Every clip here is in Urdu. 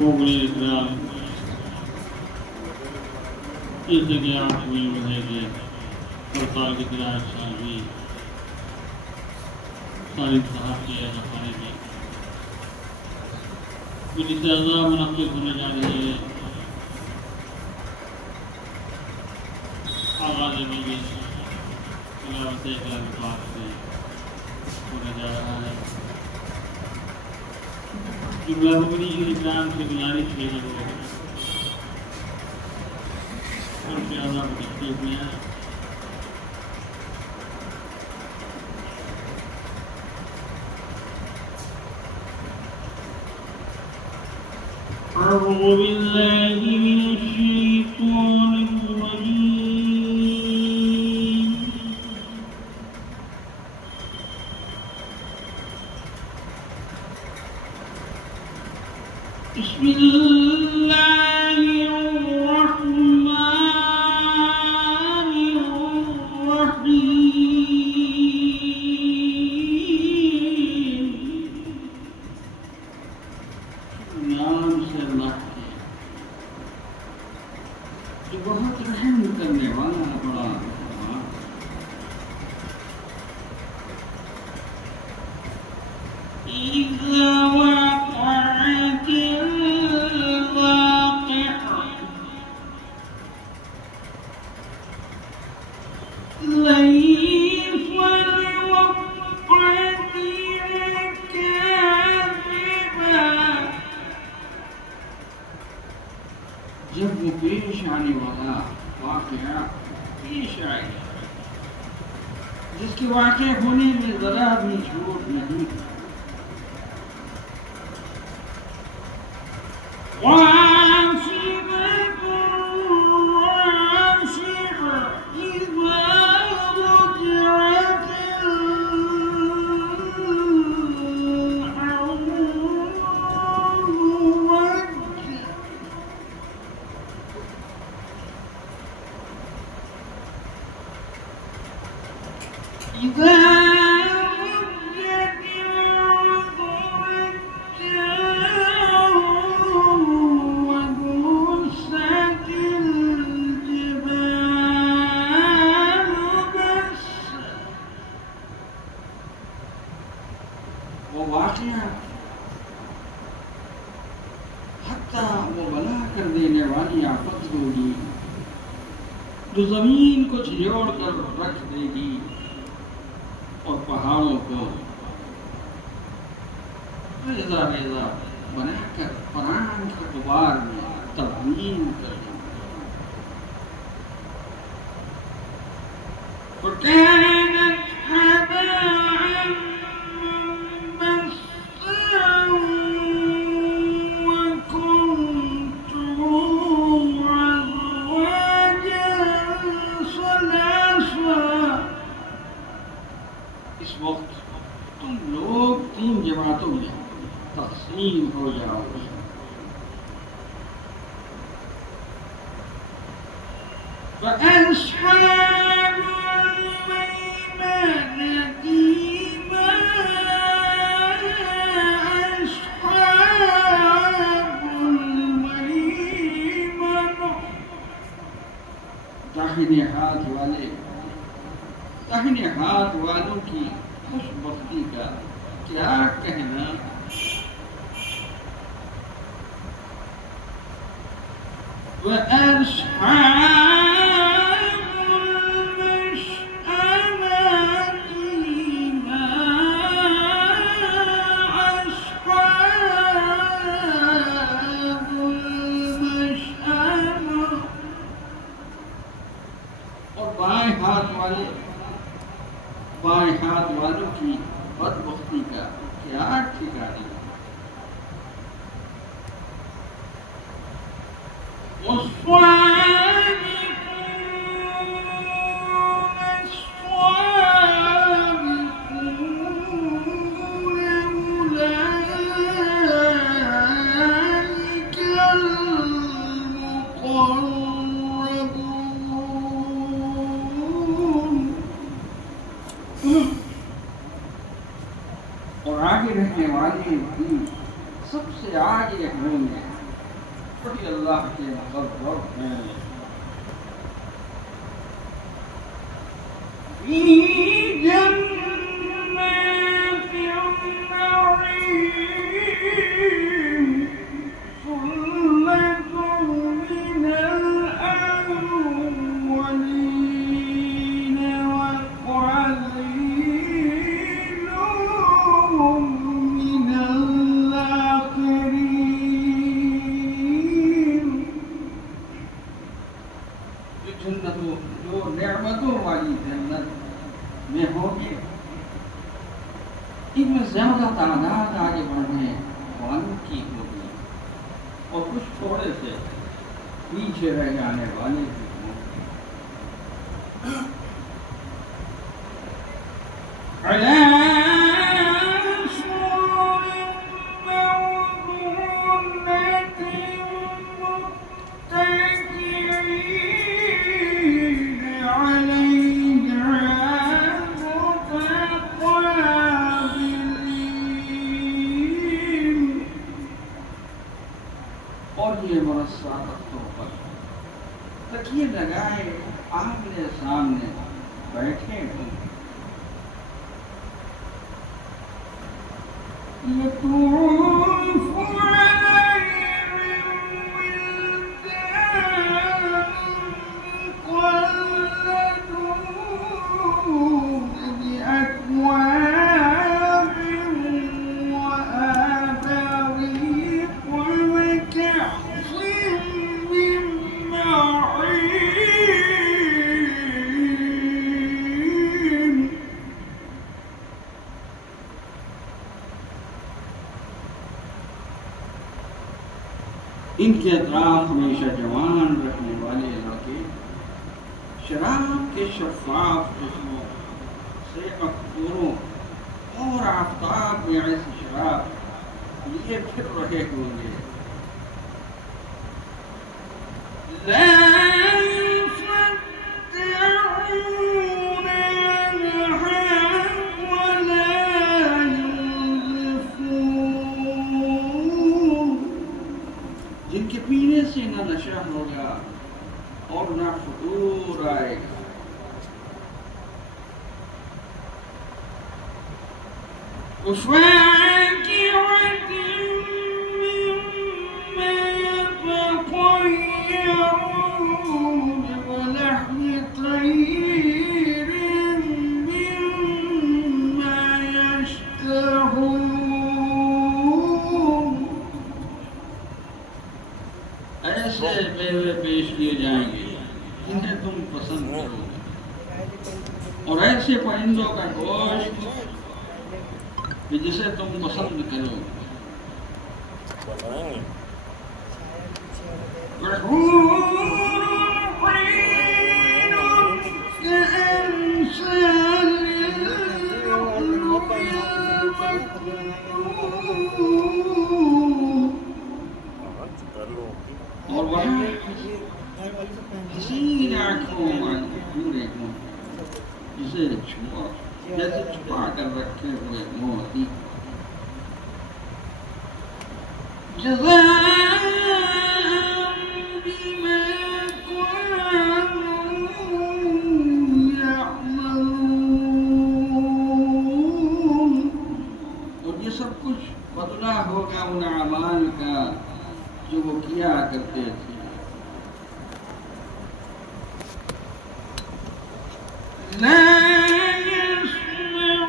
مغل اکرام اس جگہ آپ ہوئی مجھے کہ پرسال کی طرح شاہی ساری صاحب کی ہے ہمارے کی مجھے سے عذاب منعقد ہونے جا رہی ہے آغاز مجلس تلاوت کلام پاک سے ہونے جا رہا ہے جملہ مغنی اکرام سے گزارش ہے کہ وہ ان کے عذاب دیکھتے ہوئے ہیں أعوذ بالله من الشيطان الرجيم بسم الله الرحمن الرحيم نام سے اللہ کے جو بہت رحم کرنے والا بڑا رحمان إذا وقعت الواقعة ليس لوقعتها كاذبة جب وہ پیش آنے والا واقعہ پیش آئے جس کے واقع ہونے میں ذرا بھی جھوٹ نہیں وَعَاصِبَةٌ رَّاسِعَةٌ إِذَا رُجِعَتِ إذا رجت الأرض رجا وبست الجبال بسا وہ واقعہ حتیٰ وہ بلا کر دینے والی آفت ہوگی جو زمین کو جھیوڑ کر رکھ دے گی اور پہاڑوں کو ریزہ ریزہ بنا کر پران کے غبار میں تبدیل کر دیں وَكَانَتْ هَبَاءً مُنبَثًّا وَكُنتُمْ أَزْوَاجًا ثَلَاثًا اس وقت تم لوگ 3 جماعتوں میں تقسیم ہو جاؤ گے وَأَصْحَابُ الْمَيْمَنَةِ مَا أَصْحَابُ الْمَيْمَنَةِ داہنے ہاتھ والوں کی خوش بختی کا کیا کہنا وَأَصْحَابُ الْمَشْأَمَةِ مَا أَصْحَابُ اور آگے رہنے والے بھی سب سے آگے ہوں گے، وہی اللہ کے مقرب ہیں۔ فی جنات النعیم ثلۃ من الاولین وقلیل من الاخرین۔ جو نعمتوں والی جنت میں ہوں گے، ان میں زیادہ تعداد آگے بڑھنے والوں کی ہوگی اور کچھ تھوڑے سے پیچھے رہ جانے والے بھی ہوں گے۔ علی سرر موضونۃ متکئین علیہا متقابلین۔ اور یہ مرصع تختوں پر تکیے لگائے آمنے سامنے بیٹھے ہوں۔ یطوف علیہم ولدان مخلدون بأكواب وأباريق وكأس من معين۔ ان کے اطراف ہمیشہ جوان رکھنے والے لڑکے شراب کے شفاف چشموں سے اکبروں اور آفتاب میں ایسی شراب لیے پھر رہے ہوں گے۔ لا يصدعون عنها ولا ينزفون، جن کے پینے سے نہ نشہ ہوگا اور نہ فطور آئے گا۔ وفاكهة مما يتخيرون ولحم طير مما يشتهون۔ ایسے میوے پیش کیے جائیں گے جنہیں تم پسند کرو گے، اور ایسے پرندوں کا گوشت کہ جسے تم پسند کرو گے۔ وحور عين كأمثال اللؤلؤ المكنون۔ اور وہاں حسین آنکھوں والے پورے ہوں جسے جیسے چھپا کر رکھے ہوئے موتی۔ جزاء بما كانوا يعملون۔ اور یہ سب کچھ بدلہ ہوگا ان اعمال کا جو وہ کیا کرتے تھے۔ لا يسمعون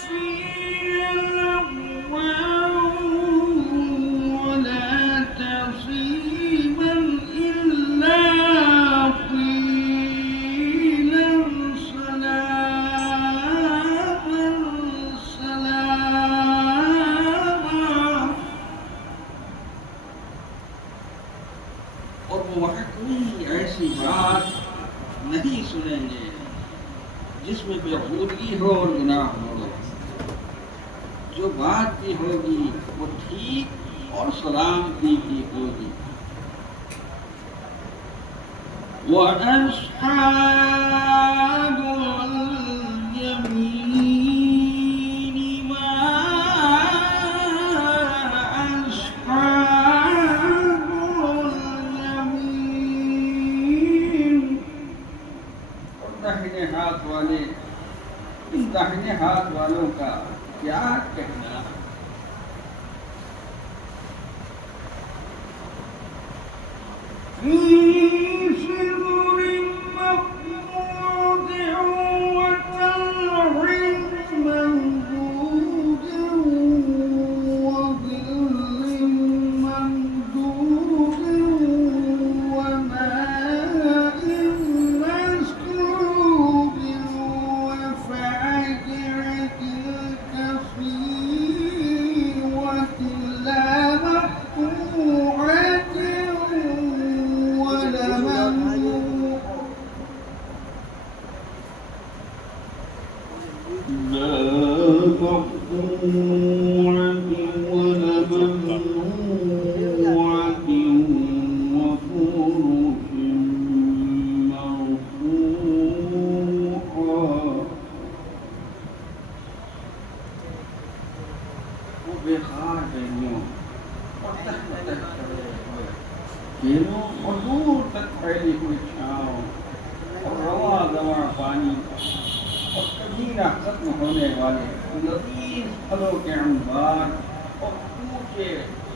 فيها لغوا ولا تأثيما إلا قيلا سلاما سلاما۔ سنیں گے جس میں بےغودگی ہو اور گناہ ہو، جو بات بھی ہوگی وہ ٹھیک اور سلامتی کی ہوگی۔ وَأَصْحَابُ الْيَمِينِ مَا أَصْحَابُ الْيَمِينِ، اور داہنے ہاتھ والے، ان داہنے ہاتھ والوں کا کیا کہنا؟ اور دور تک پھیلی ہوئی چھاؤں اور رواں رواں پانی اور کبھی نہ ختم ہونے والے لذیذ پھلوں کے انبار اور اونچے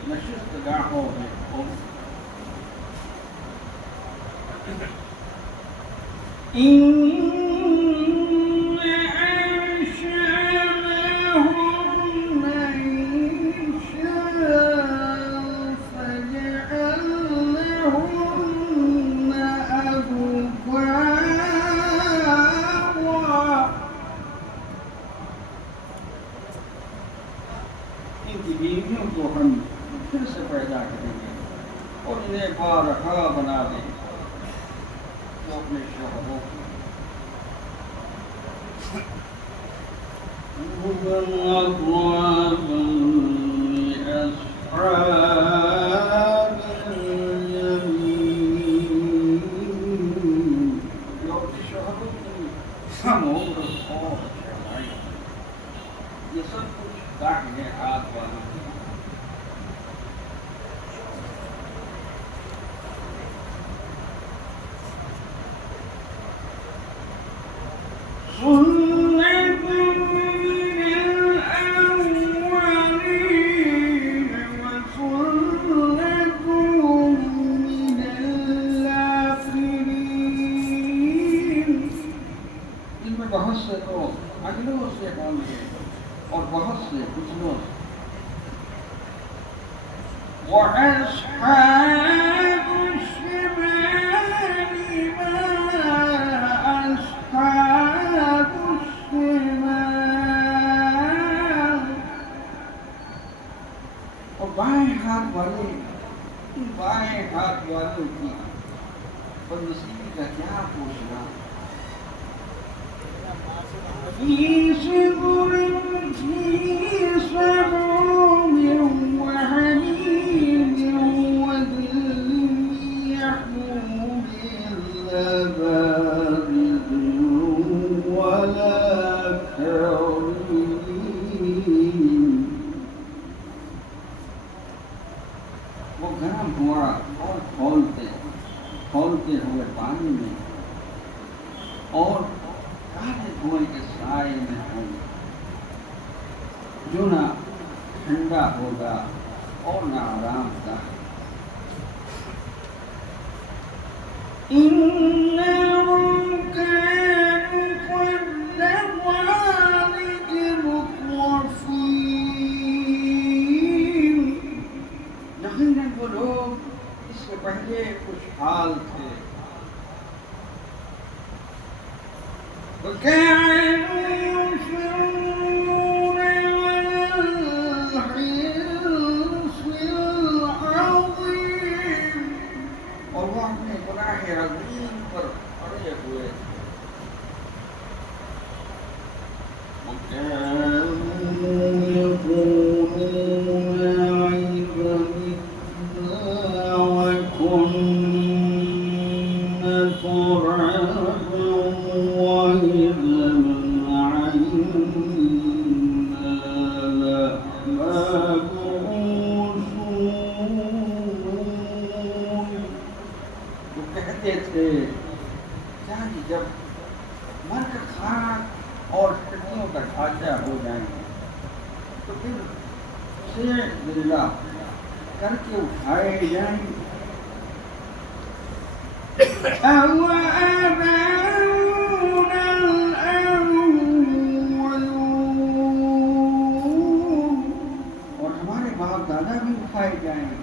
نشست گاہوں میں بیویوں کو ہم پھر سے پیدا کریں گے اور انہیں بارہا بنا دیں گے وہ اپنے شوہروں کو یہ سب کچھ داہنے ہاتھ والوں کی بہت سے لوگ اگلوں سے ہوں گے اور بہت سے پچھلوں سے۔ وَأَصْحَابُ الشِّمَالِ مَا أَصْحَابُ الشِّمَالِ، اور بائیں ہاتھ والے، ان بائیں ہاتھ والوں کی بدنصیبی کا کیا پوچھنا۔ فِي سِدْرٍ سَمُومٍ وَحَمِيمٍ وَظِلٍّ يَحْمُومٍ لَا بَارِدٍ وَلَا كَرِيمٍ، وہ گرم ہوا اور کھولتے ہوئے پانی میں اور کالے دھوئیں کے سائے میں ہوں، جو نہ ٹھنڈا ہوگا اور نہ آرام دہ۔ إِنَّهُمْ كَانُوا قَبْلَ ذَلِكَ مُتْرَفِينَ، یقیناً وہ لوگ اس سے پہلے خوشحال تھے۔ وَكَانُوا يُصِرُّونَ عَلَى الْحِنثِ الْعَظِيمِ، اور وہ اپنے گناہ عظیم پر اڑے ہوئے تھے۔ وہ کہتے تھے کیا جب مر کر خاک اور ہڈیوں کا ڈھانچہ ہو جائیں گے تو پھر اسے زندہ کر کے اٹھائے جائیں گے. اور ہمارے باپ دادا بھی اٹھائے جائیں گے.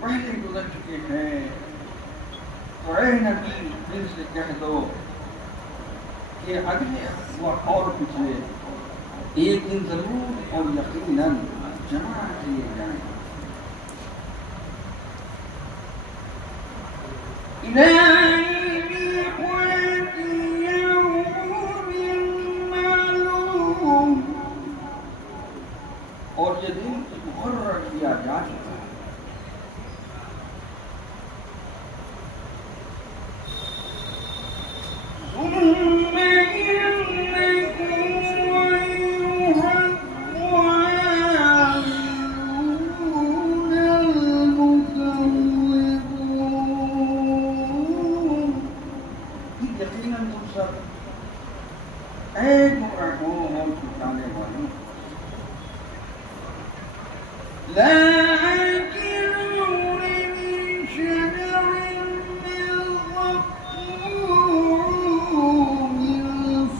پہلے گزر چکے ہیں اور اے نبی دل سے کہہ دو کہ اگلے اور پچھلے ایک دن ضرور اور یقیناً جمع کیے جائیں. اور یہ دن مقرر کیا جا چکا ہے. یقیناً تم سب اے گمراہوں اور جھٹلانے والوں لَآكِلُونَ مِن شَجَرٍ مِّن زَقُّومٍ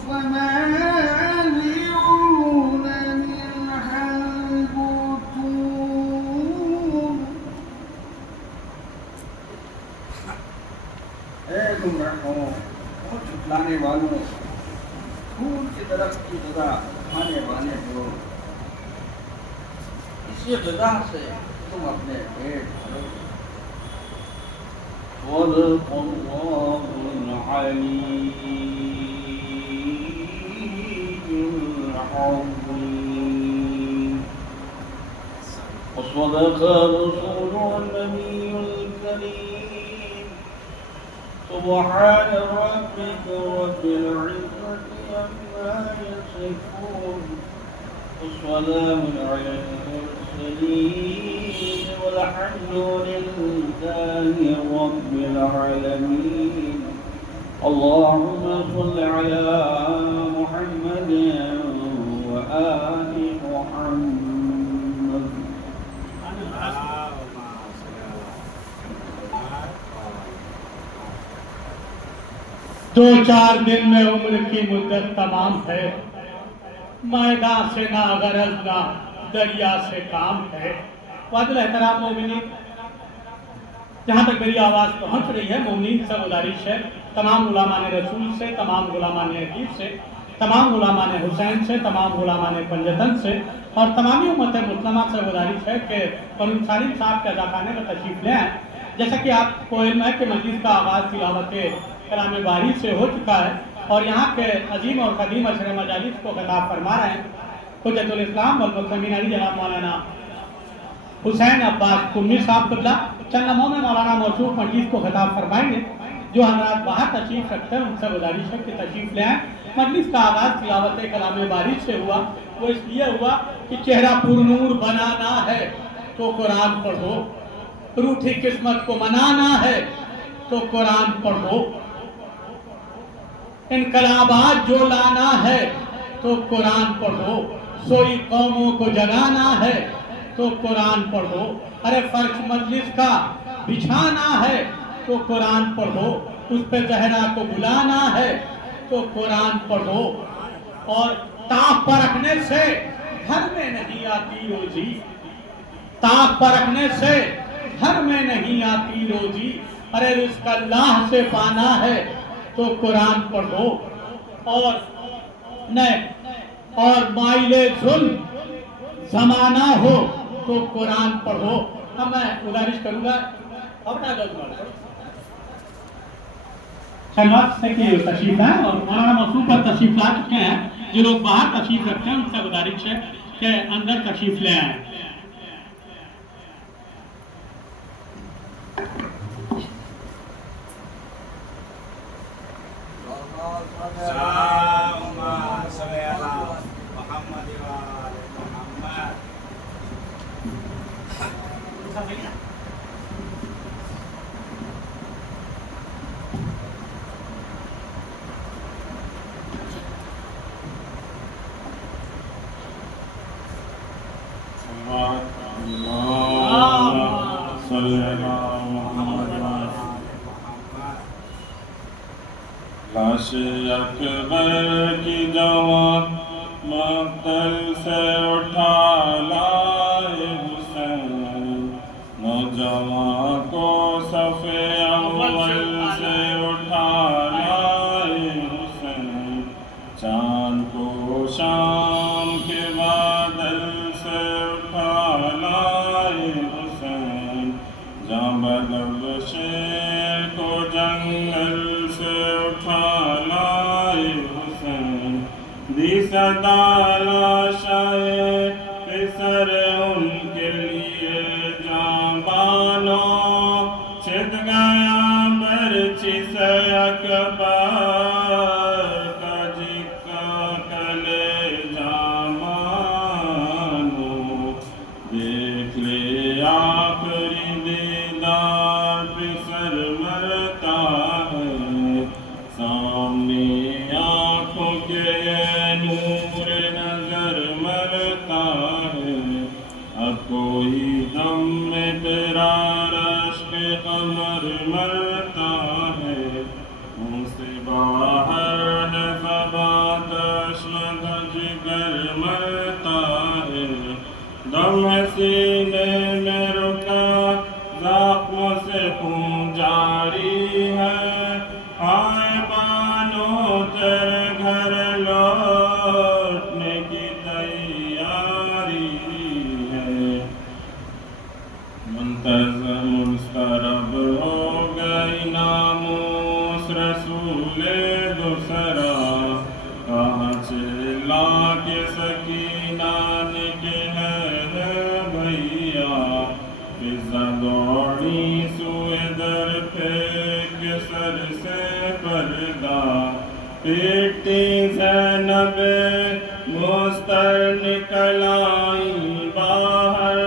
فَمَالِئُونَ مِنْهَا الْبُطُونَ. اے گمراہوں اور جھٹلانے والوں، پھول کی درخت کی غذا کھانے والے ہو، اسی غذا سے تم اپنے پیٹ بھرو. صدق اللہ العلی العظیم وصدق رسوله النبي الكريم. سبحان ربك رب العزة عما يصفون والسلام على المرسلين والحمد لله رب العالمين. اللهم صل على محمد وآل محمد. دو چار دن میں عمر کی مدت تمام ہے، میدان سے نہ غرض نہ دریا سے کام ہے. فاضل احترام مومنین، جہاں تک میری آواز پہنچ رہی ہے، مومنین سے گزارش ہے، تمام غلامان رسول سے، تمام غلامان حبیب سے، تمام غلامان حسین سے، تمام غلامان پنجتن سے اور تمامی امت مسلمہ سے گزارش ہے کہ قانون سالم صاحب کے اضافانے میں تشریف لے آئیں. جیسا کہ آپ کو علم ہے کہ مجلس کا آغاز تلاوت کلام باری سے ہو چکا ہے اور یہاں کے عظیم اور قدیم عشر مجالس کو خطاب فرما رہے ہیں حجت الاسلام والمسلمین علی جناب مولانا حسین عباس قمی صاحب قبلہ. چند لمحوں میں مولانا موصوف مجلس کو خطاب فرمائیں گے. جو حضرات باہر تشریف رکھتے ہیں ان سے گزارش ہے کہ تشریف لے آئیں. مجلس کا آغاز تلاوت کلام باری سے ہوا، وہ اس لیے ہوا کہ چہرہ پر نور بنانا ہے تو قرآن پڑھو، روٹھی قسمت کو منانا ہے تو قرآن پڑھو، انقلابات جو لانا ہے تو قرآن پڑھو، سوئی قوموں کو جگانا ہے تو قرآن پڑھو، ارے فرش مجلس کا بچھانا ہے تو قرآن پڑھو، اس پہ زہرا کو بلانا ہے تو قرآن پڑھو. اور تاپ پر رکھنے سے گھر میں نہیں آتی روزی، تاپ پر رکھنے سے گھر میں نہیں آتی روزی، ارے رزق اللہ سے پانا ہے تو قرآن پڑھو. اور مائل ظلم زمانہ ہو تو قرآن پڑھو. اب میں گزارش کروں گا اپنا شلوات سے کہ تشریف لائیں اور مولانا موصوف پر تشریف لا چکے ہیں. جو لوگ باہر تشریف رکھتے ہیں ان سے گزارش ہے کہ اندر تشریف لے آئیں. لاش اکبر کی جوان مقتل سے اٹھا لائے حسین، نوجوان کو صف اول سے اٹھا لائے حسین، چاند کو شام کے بادل سے اٹھا لائے حسین، جاں بلب شیر کو جنگل سے اٹھا لائے حسین، دی صدا لاشائے پسر ان کے لیے جاں بانوں، چھت گیا برچی سے اکبر کا جکا کلے جاں بانوں، دیکھ لے آخری دیدار پسر مرتا ہے، سامنے آنکھوں کے یہ نور نظر مرتا ہے، اب کوئی دم میں تیرا رشک قمر مرتا ہے، منہ سے باہر ہے زباں تشنہ جگر مرتا ہے، دم ہے سینے میں رکا زخموں سے خون جاری ہے، آئے بانو تیرے گھر لوٹنے کی تیاری ہے، مسترب ہو گئی ناموس رسول دوسرا، کہاں چلا کے سکینہ نکلے ہے بھیا، فضا دوڑی سوئے در پھینک سر سے پردہ، پیٹی زینب مستر نکل آئیں باہر،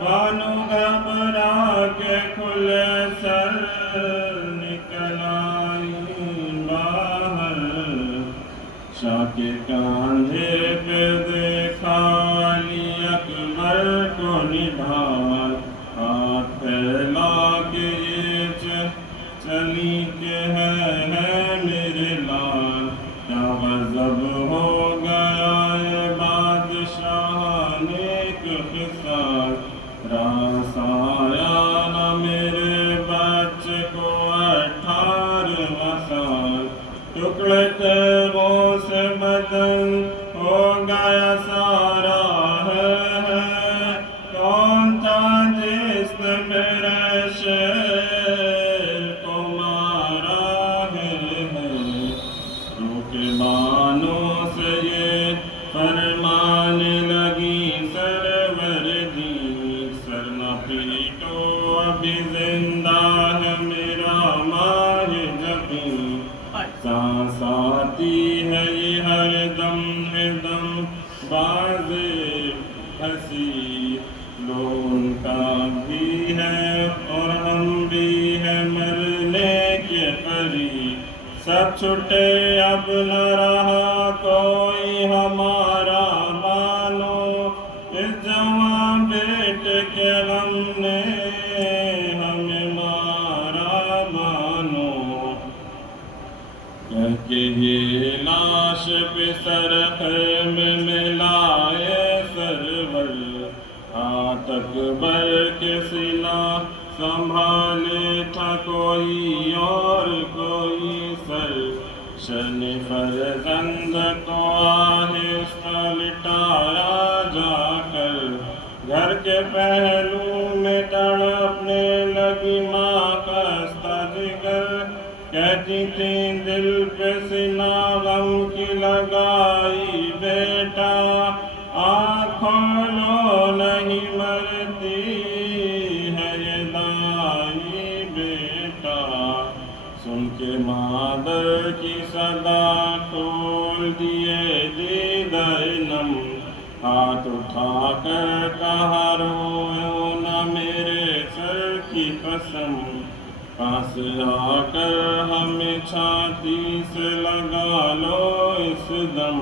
بانو گھبرا کے کھلے سر نکل آئیں باہر، شاہ کے کاندھے پہ دیکھا علی اکبر کو نڈھال، ہاتھ پھیلا کے یہ چلی کہ ہے میرے لال، کیا غضب ہو گیا یہ بادشاہانے کے خصال، راس آیا نہ میرے بچے کو 18 سال، ٹکڑے تیغوں سے بدن ہو گیا سارا ہے، کون تھا جس نے میرے شیر کو مارا ہے، روکے بانوں سے یہ فرمانے لگی سروردی، سر نہ پیٹو ابھی زندہ ہے میرا ماہ جبیں، سانس آتی ہے یہ ہر دم ہے دم باز ہنسی، لو ان کا بھی ہے اور ہم بھی ہے مرنے کے قریب، سب چھٹے اب نہ رہا کوئی ہمارا بانو، اس جوان بیٹے کے غم نے ہمیں مارا بانو، کہہ کے یہ لاش پسر خیمے میں لائے سرور، ہاتھ اکبر کے سلا سنبھالے تھا کوئی اور کوئی سر، شن فرزند کو آہستہ لٹایا جا کر، گھر کے پہلو میں تڑپنے لگی ماں کا خستہ جگر، کہتی تھی دل پہ سینہ غم کی لگائی بیٹا، آنکھ کھولو نہیں مرتی ہے یہ دائی بیٹا، سن کے مادر کی صدا کھول دیے دیدہ نم، ہاتھ اٹھا کر کہا رو نہ میرے قسم پاس آ کر ہمیں چھاتی سے لگا لو اس دم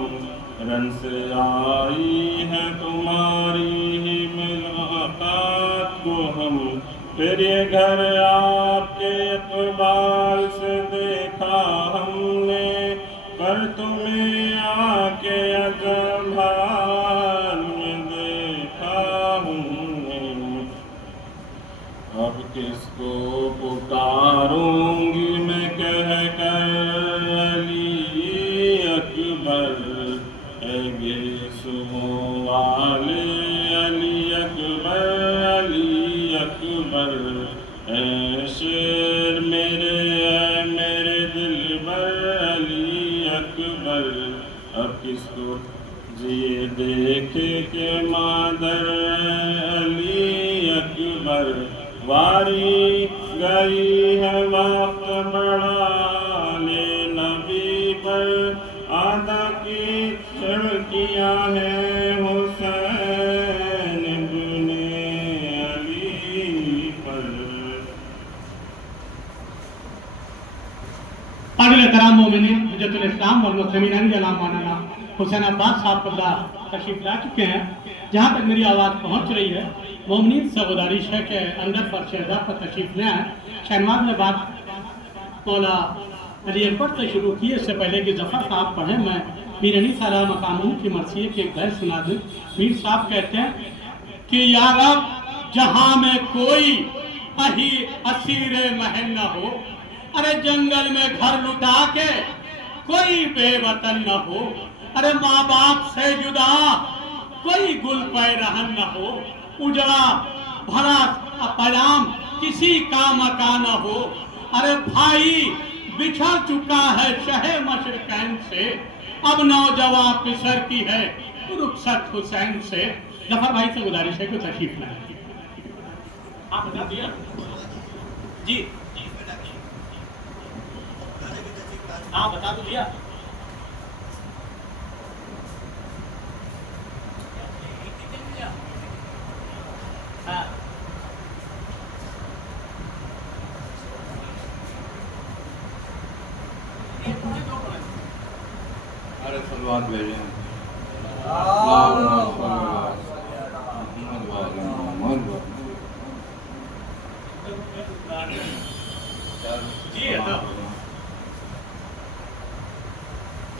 رن سے آئی ہے تمہاری ہی ملاقات کو ہم پھر یہ گھر آپ کے اقبال سے دیکھا ہم نے پر تمہیں آ کے عجب حال میں دیکھا ہم نے اب کس کو پکاروں گی میں کہہ کر علی اکبر اے گیسو والے علی اکبر اے شیر میرے دل بر علی اکبر اب کس کو جی دیکھے کہ مادر علی اکبر واری گئی ہے وقت بڑا لے نبی پر آدھا کی کھڑکیاں ہیں حسین ابن علی پر. قابل احترام مومنین حجت الاسلام والمسلمین علی مولانا حسین عباس صاحب اللہ تشریف لا چکے ہیں. جہاں تک میری آواز پہنچ رہی ہے مومنین سے گزارش ہے کہ اندر پر شہزاد پر تشریف لے آئیں. شہنواز نے بات مولا علی اکبر سے شروع کی. اس سے پہلے کہ ظفر صاحب پڑھیں میں میر علی صلی مقاموں کی مرثیے کے ایک غیر سنا دیں. میر صاحب کہتے ہیں کہ یا رب جہاں میں کوئی اسیر محل نہ ہو، ارے جنگل میں گھر لٹا کے کوئی بے وطن نہ ہو، ارے ماں باپ سے جدا کوئی گل پیرہن نہ ہو، اجڑا بھرا پیام کسی کا مکان نہ ہو، ارے بھائی بچھڑ چکا ہے شہ مشرقین سے، اب نوجوان پسر کی ہے رخصت حسین سے. ظفر بھائی سے گزارش ہے کہ تشریف لائیں. آپ بتا دیا جی ہاں بتا تو دیا. ارے صلوات بھیجیں.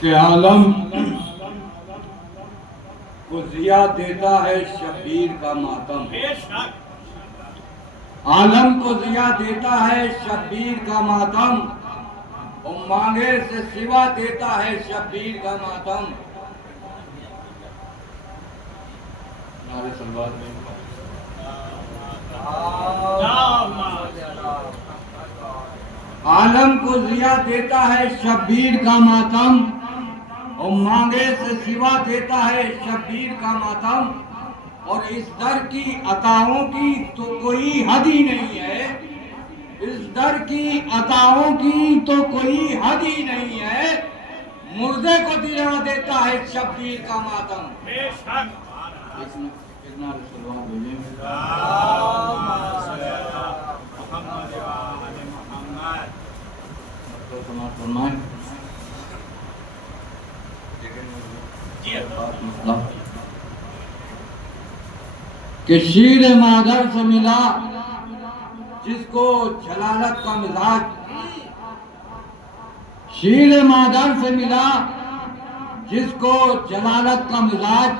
کہ عالم کو ضیا دیتا ہے شبیر کا ماتم، عالم کو ضیا دیتا ہے شبیر کا ماتم، اور مانگے سے سوا دیتا ہے شبیر کا ماتم. نعرے صلوات میں عالم کو ضیا دیتا ہے شبیر کا ماتم، اور مانگے سے سوا دیتا ہے شبیر کا ماتم. اور اس در کی عطاؤں کی تو کوئی حد ہی نہیں ہے، اس در کی عطاؤں کی تو کوئی حد ہی نہیں ہے، مردے کو دلا دیتا ہے شبیر کا ماتم. کہ شیر مادر سے ملا جس کو جلالت کا مزاج، شیر مادر سے ملا جس کو جلالت کا مزاج،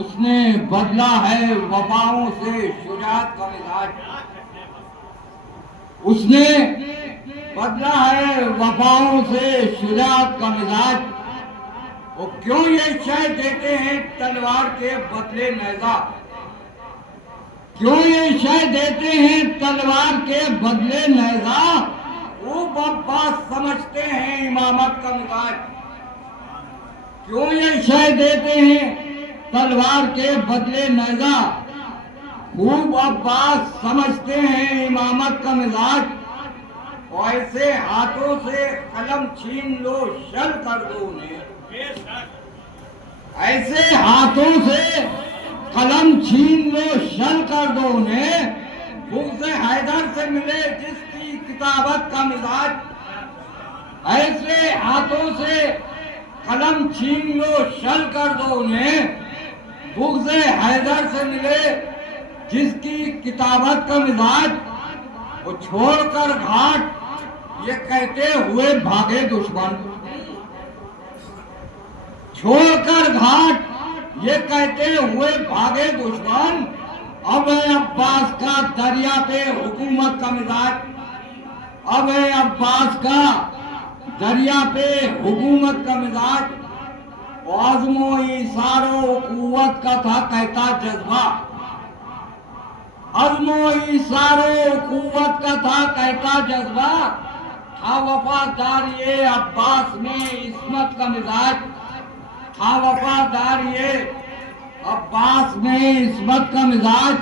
اس نے بدلا ہے وفاؤں سے شجاعت کا مزاج، اس نے بدلا ہے وفاؤں سے شجاعت کا مزاج. وہ کیوں یہ شے دیتے ہیں تلوار کے بدلے نیزہ، کیوں یہ شے دیتے ہیں تلوار کے بدلے نیزہ، وہ بات سمجھتے ہیں امامت کا مزاج. کیوں یہ شے دیتے ہیں تلوار کے بدلے نیزہ، خوب عباس سمجھتے ہیں امامت کا مزاج. اور ایسے ہاتھوں سے قلم چھین لو شل کر دو انہیں، ایسے ہاتھوں سے قلم چھین لو شل کر دو انہیں. بغض حیدر سے سے ملے جس کی کتابت کا مزاج، ایسے ہاتھوں سے قلم چھین لو شل کر دو انہیں، بغض حیدر سے ملے جس کی کتابت کا مزاج، وہ چھوڑ کر گھاٹ یہ کہتے ہوئے بھاگے دشمن، چھوڑ کر گھاٹ یہ کہتے ہوئے بھاگے دشمن، اب ہے عباس کا دریا پہ حکومت کا مزاج، اب ہے عباس کا دریا پہ حکومت کا مزاج، عزم و ایثار و قوت کا تھا کہتا جذبہ، عزم و ایثار و قوت کا تھا کہتا جذبہ، تھا وفاداری عباس میں عصمت کا مزاج، تھا وفاداری عباس میں عصمت کا مزاج،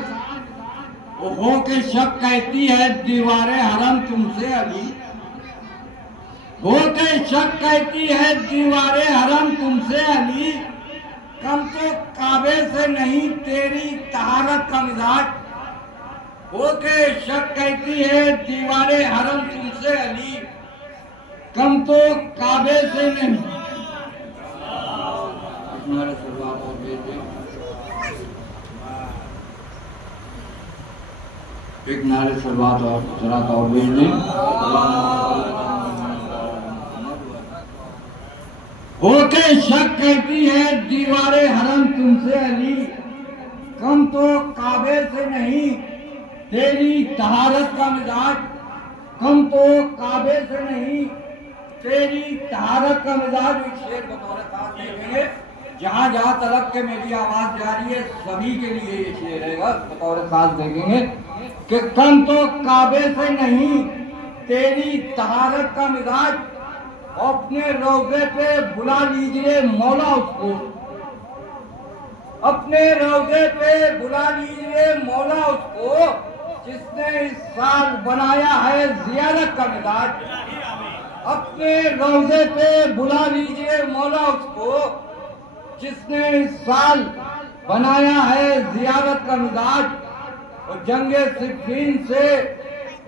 وہ ہو کے شک کہتی ہے دیوار حرم تم سے علی، ہو کے شک کہتی ہے دیوار حرم تم سے علی، کم تو کعبے سے نہیں تیری طہارت کا مزاج، ہو کے شک کہتی ہے دیوار حرم تم سے علی، کم تو کعبے سے نہیں۔ ایک نعرے سلوات اور صلوات اور بھیج دیں۔ ہو کے شک کہتی ہے دیوار حرم تم سے علی، کم تو کعبے سے نہیں تیری طہارت کا مزاج، کم تو کعبے سے نہیں تیری طہارت کا مزاج۔ ایک شعر بطور خاص دیکھیں گے، جہاں جہاں طلب کے میری آواز جا رہی ہے سبھی کے لیے یہ شعر ہے گا، بطور خاص دیکھیں گے کہ کم تو کعبے سے نہیں تیری طہارت کا مزاج، اپنے روضے پہ بلا لیجئے مولا اس کو، اپنے روضے پہ بلا لیجئے مولا اس کو، جس نے اس سال بنایا ہے زیارت کا مزاج، اپنے روضے پہ بلا لیجئے مولا اس کو، جس نے اس سال بنایا ہے زیارت کا مزاج، اور جنگ صفین سے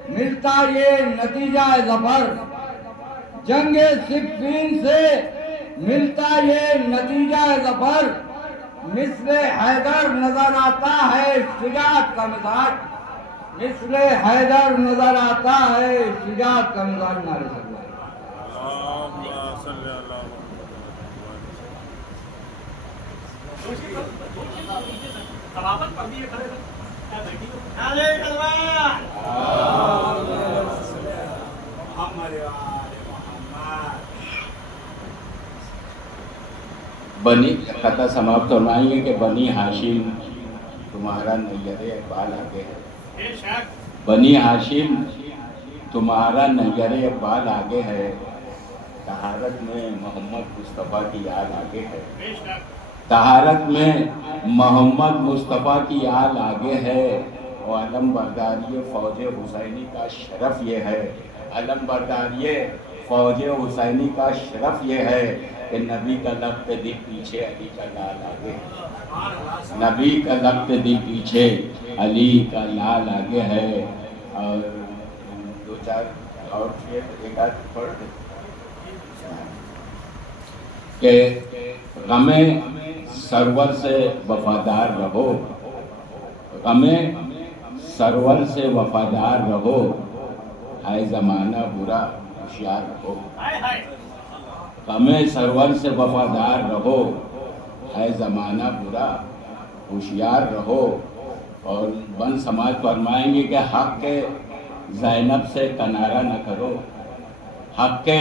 ملتا یہ نتیجہ ظفر، جنگ صفین سے ملتا یہ نتیجہ ظفر، مثل حیدر نظر آتا ہے شجاعت کا مزاج، مثل حیدر نظر آتا ہے شجاعت کا مزاج۔ نعرے سلوات۔ بنی قطع سماپت فرمائیں گے کہ بنی ہاشم تمہارا نیر اقبال آگے ہے، بنی ہاشم تمہارا نیر اقبال آگے ہے، طہارت میں محمد مصطفیٰ کی یاد آگے ہے، طہارت میں محمد مصطفیٰ کی یاد آگے ہے، اور علم برداری فوج حسینی کا شرف یہ ہے، علم برداری فوج حسینی کا شرف یہ ہے کہ نبی کا لقب دی پیچھے علی کا لال آگے ہے، نبی کا لقب دی پیچھے علی کا لال آگے ہے۔ اور دو چار اور شعر ایک آدھ پڑھ دیں کہ غم سرور سے وفادار رہو، غم سرور سے وفادار رہو، ہے زمانہ برا ہوشیار رہو، غم سرور سے وفادار رہو، ہے زمانہ برا ہوشیار رہو۔ اور بن سماج فرمائیں گے کہ حق کے زینب سے کنارہ نہ کرو، حق کے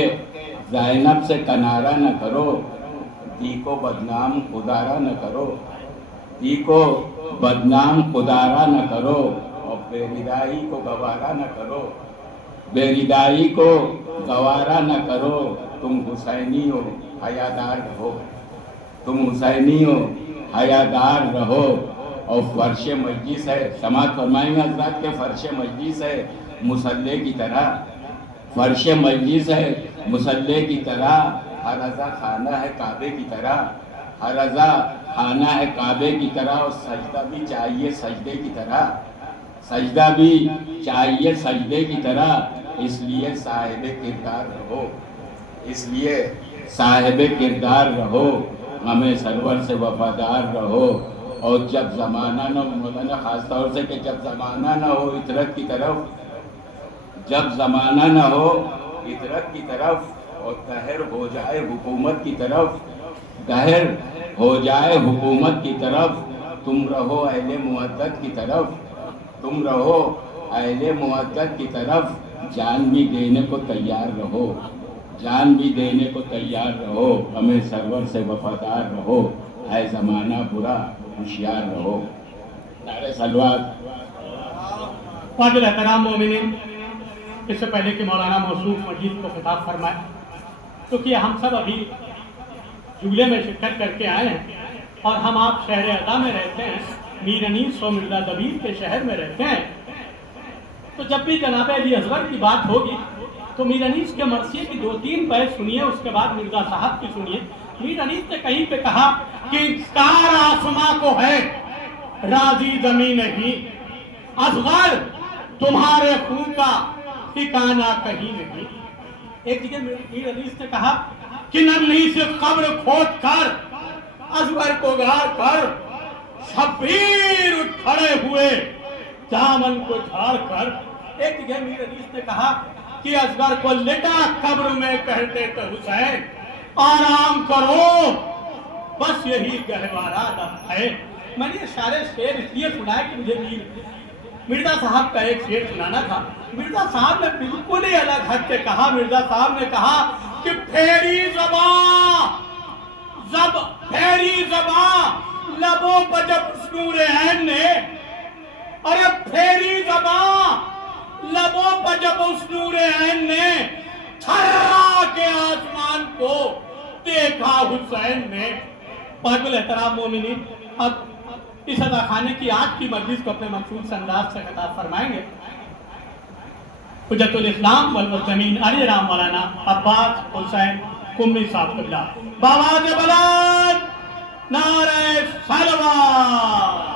زینب سے کنارہ نہ کرو، دی کو بدنام خدارہ نہ کرو، دی کو بدنام خدارہ نہ کرو، اور بے ردائی کو گوارا نہ کرو، بے ردائی کو گوارا نہ کرو، تم حسینی ہو حیادار رہو، تم حسینی ہو حیادار رہو۔ اور فرش مجلس ہے، سماعت فرمائیں گے حضرات کے فرش مجلس ہے مصلح کی طرح، فرش مجلس ہے مصلح کی طرح، ہر رضا خانہ ہے کعبے کی طرح، ہر رضا خانہ ہے کعبے کی طرح، اور سجدہ بھی چاہیے سجدے کی طرح، سجدہ بھی چاہیے سجدے کی طرح، اس لیے صاحب کردار رہو، اس لیے صاحب کردار رہو، ہمیں سرور سے وفادار رہو۔ اور جب زمانہ نہ ہو، مولانا خاص طور سے کہ جب زمانہ نہ ہو اطرت کی طرف، جب زمانہ نہ ہو اطرت کی طرف اور قہر ہو جائے حکومت کی طرف، قہر ہو جائے حکومت کی طرف، تم رہو اہل محدت کی طرف، تم رہو اہل محدت کی طرف، جان بھی دینے کو تیار رہو، جان بھی دینے کو تیار رہو، ہمیں سرور سے وفادار رہو، ہے زمانہ برا ہوشیار رہو۔ نعرہ صلوات۔ قابل احترام مومنین، اس سے پہلے کہ مولانا موصوف مجید کو خطاب فرمائے، کیونکہ ہم سب ابھی جملے میں شرکت کر کے آئے ہیں اور ہم آپ شہر ادا میں رہتے ہیں، میر انیس و مرزا دبیر کے شہر میں رہتے ہیں، تو جب بھی جناب علی اصغر کی بات ہوگی تو میر انیس کے مرثیے کی 2-3 بیت سنیے، اس کے بعد مرزا صاحب کی سنیے۔ میر انیس نے کہیں پہ کہا کہ کار آسماں کو ہے راضی زمین نہیں، اصغر تمہارے خون کا ٹھکانہ کہیں نہیں۔ ایک جگہ میر انیس نے کہا کہ ننھی سے قبر کھود کر اصغر کو گار کر، شبیر اٹھ کھڑے ہوئے دامن کو جھاڑ کر۔ ایک جگہ میر انیس نے کہا کہ اصغر کو لٹا قبر میں کہتے تھے حسین آرام کرو، بس یہی گہوارہ لمحہ ہے۔ میں نے یہ سارے شعر اس لیے سنائے کہ مجھے مرزا صاحب کا ایک شعر سنانا تھا۔ مرزا صاحب نے بالکل ہی الگ ہٹ کے کہا، مرزا صاحب نے کہا کہ پھیری زباں لبوں پر جب اس نور عین نے، ارے پھیری زباں لبوں پر جب اس نور عین نے، تھرا کے آسمان کو دیکھا حسین نے۔ قابل احترام مومنین، اب اس ادا خانے کی آج کی مجلس کو اپنے مخصوص انداز سے خطاب فرمائیں گے حجت الاسلام والمسلمین علی رام مولانا عباس حسین قمی صاحب قبلہ۔ بآواز بلند نعرہ صلوات۔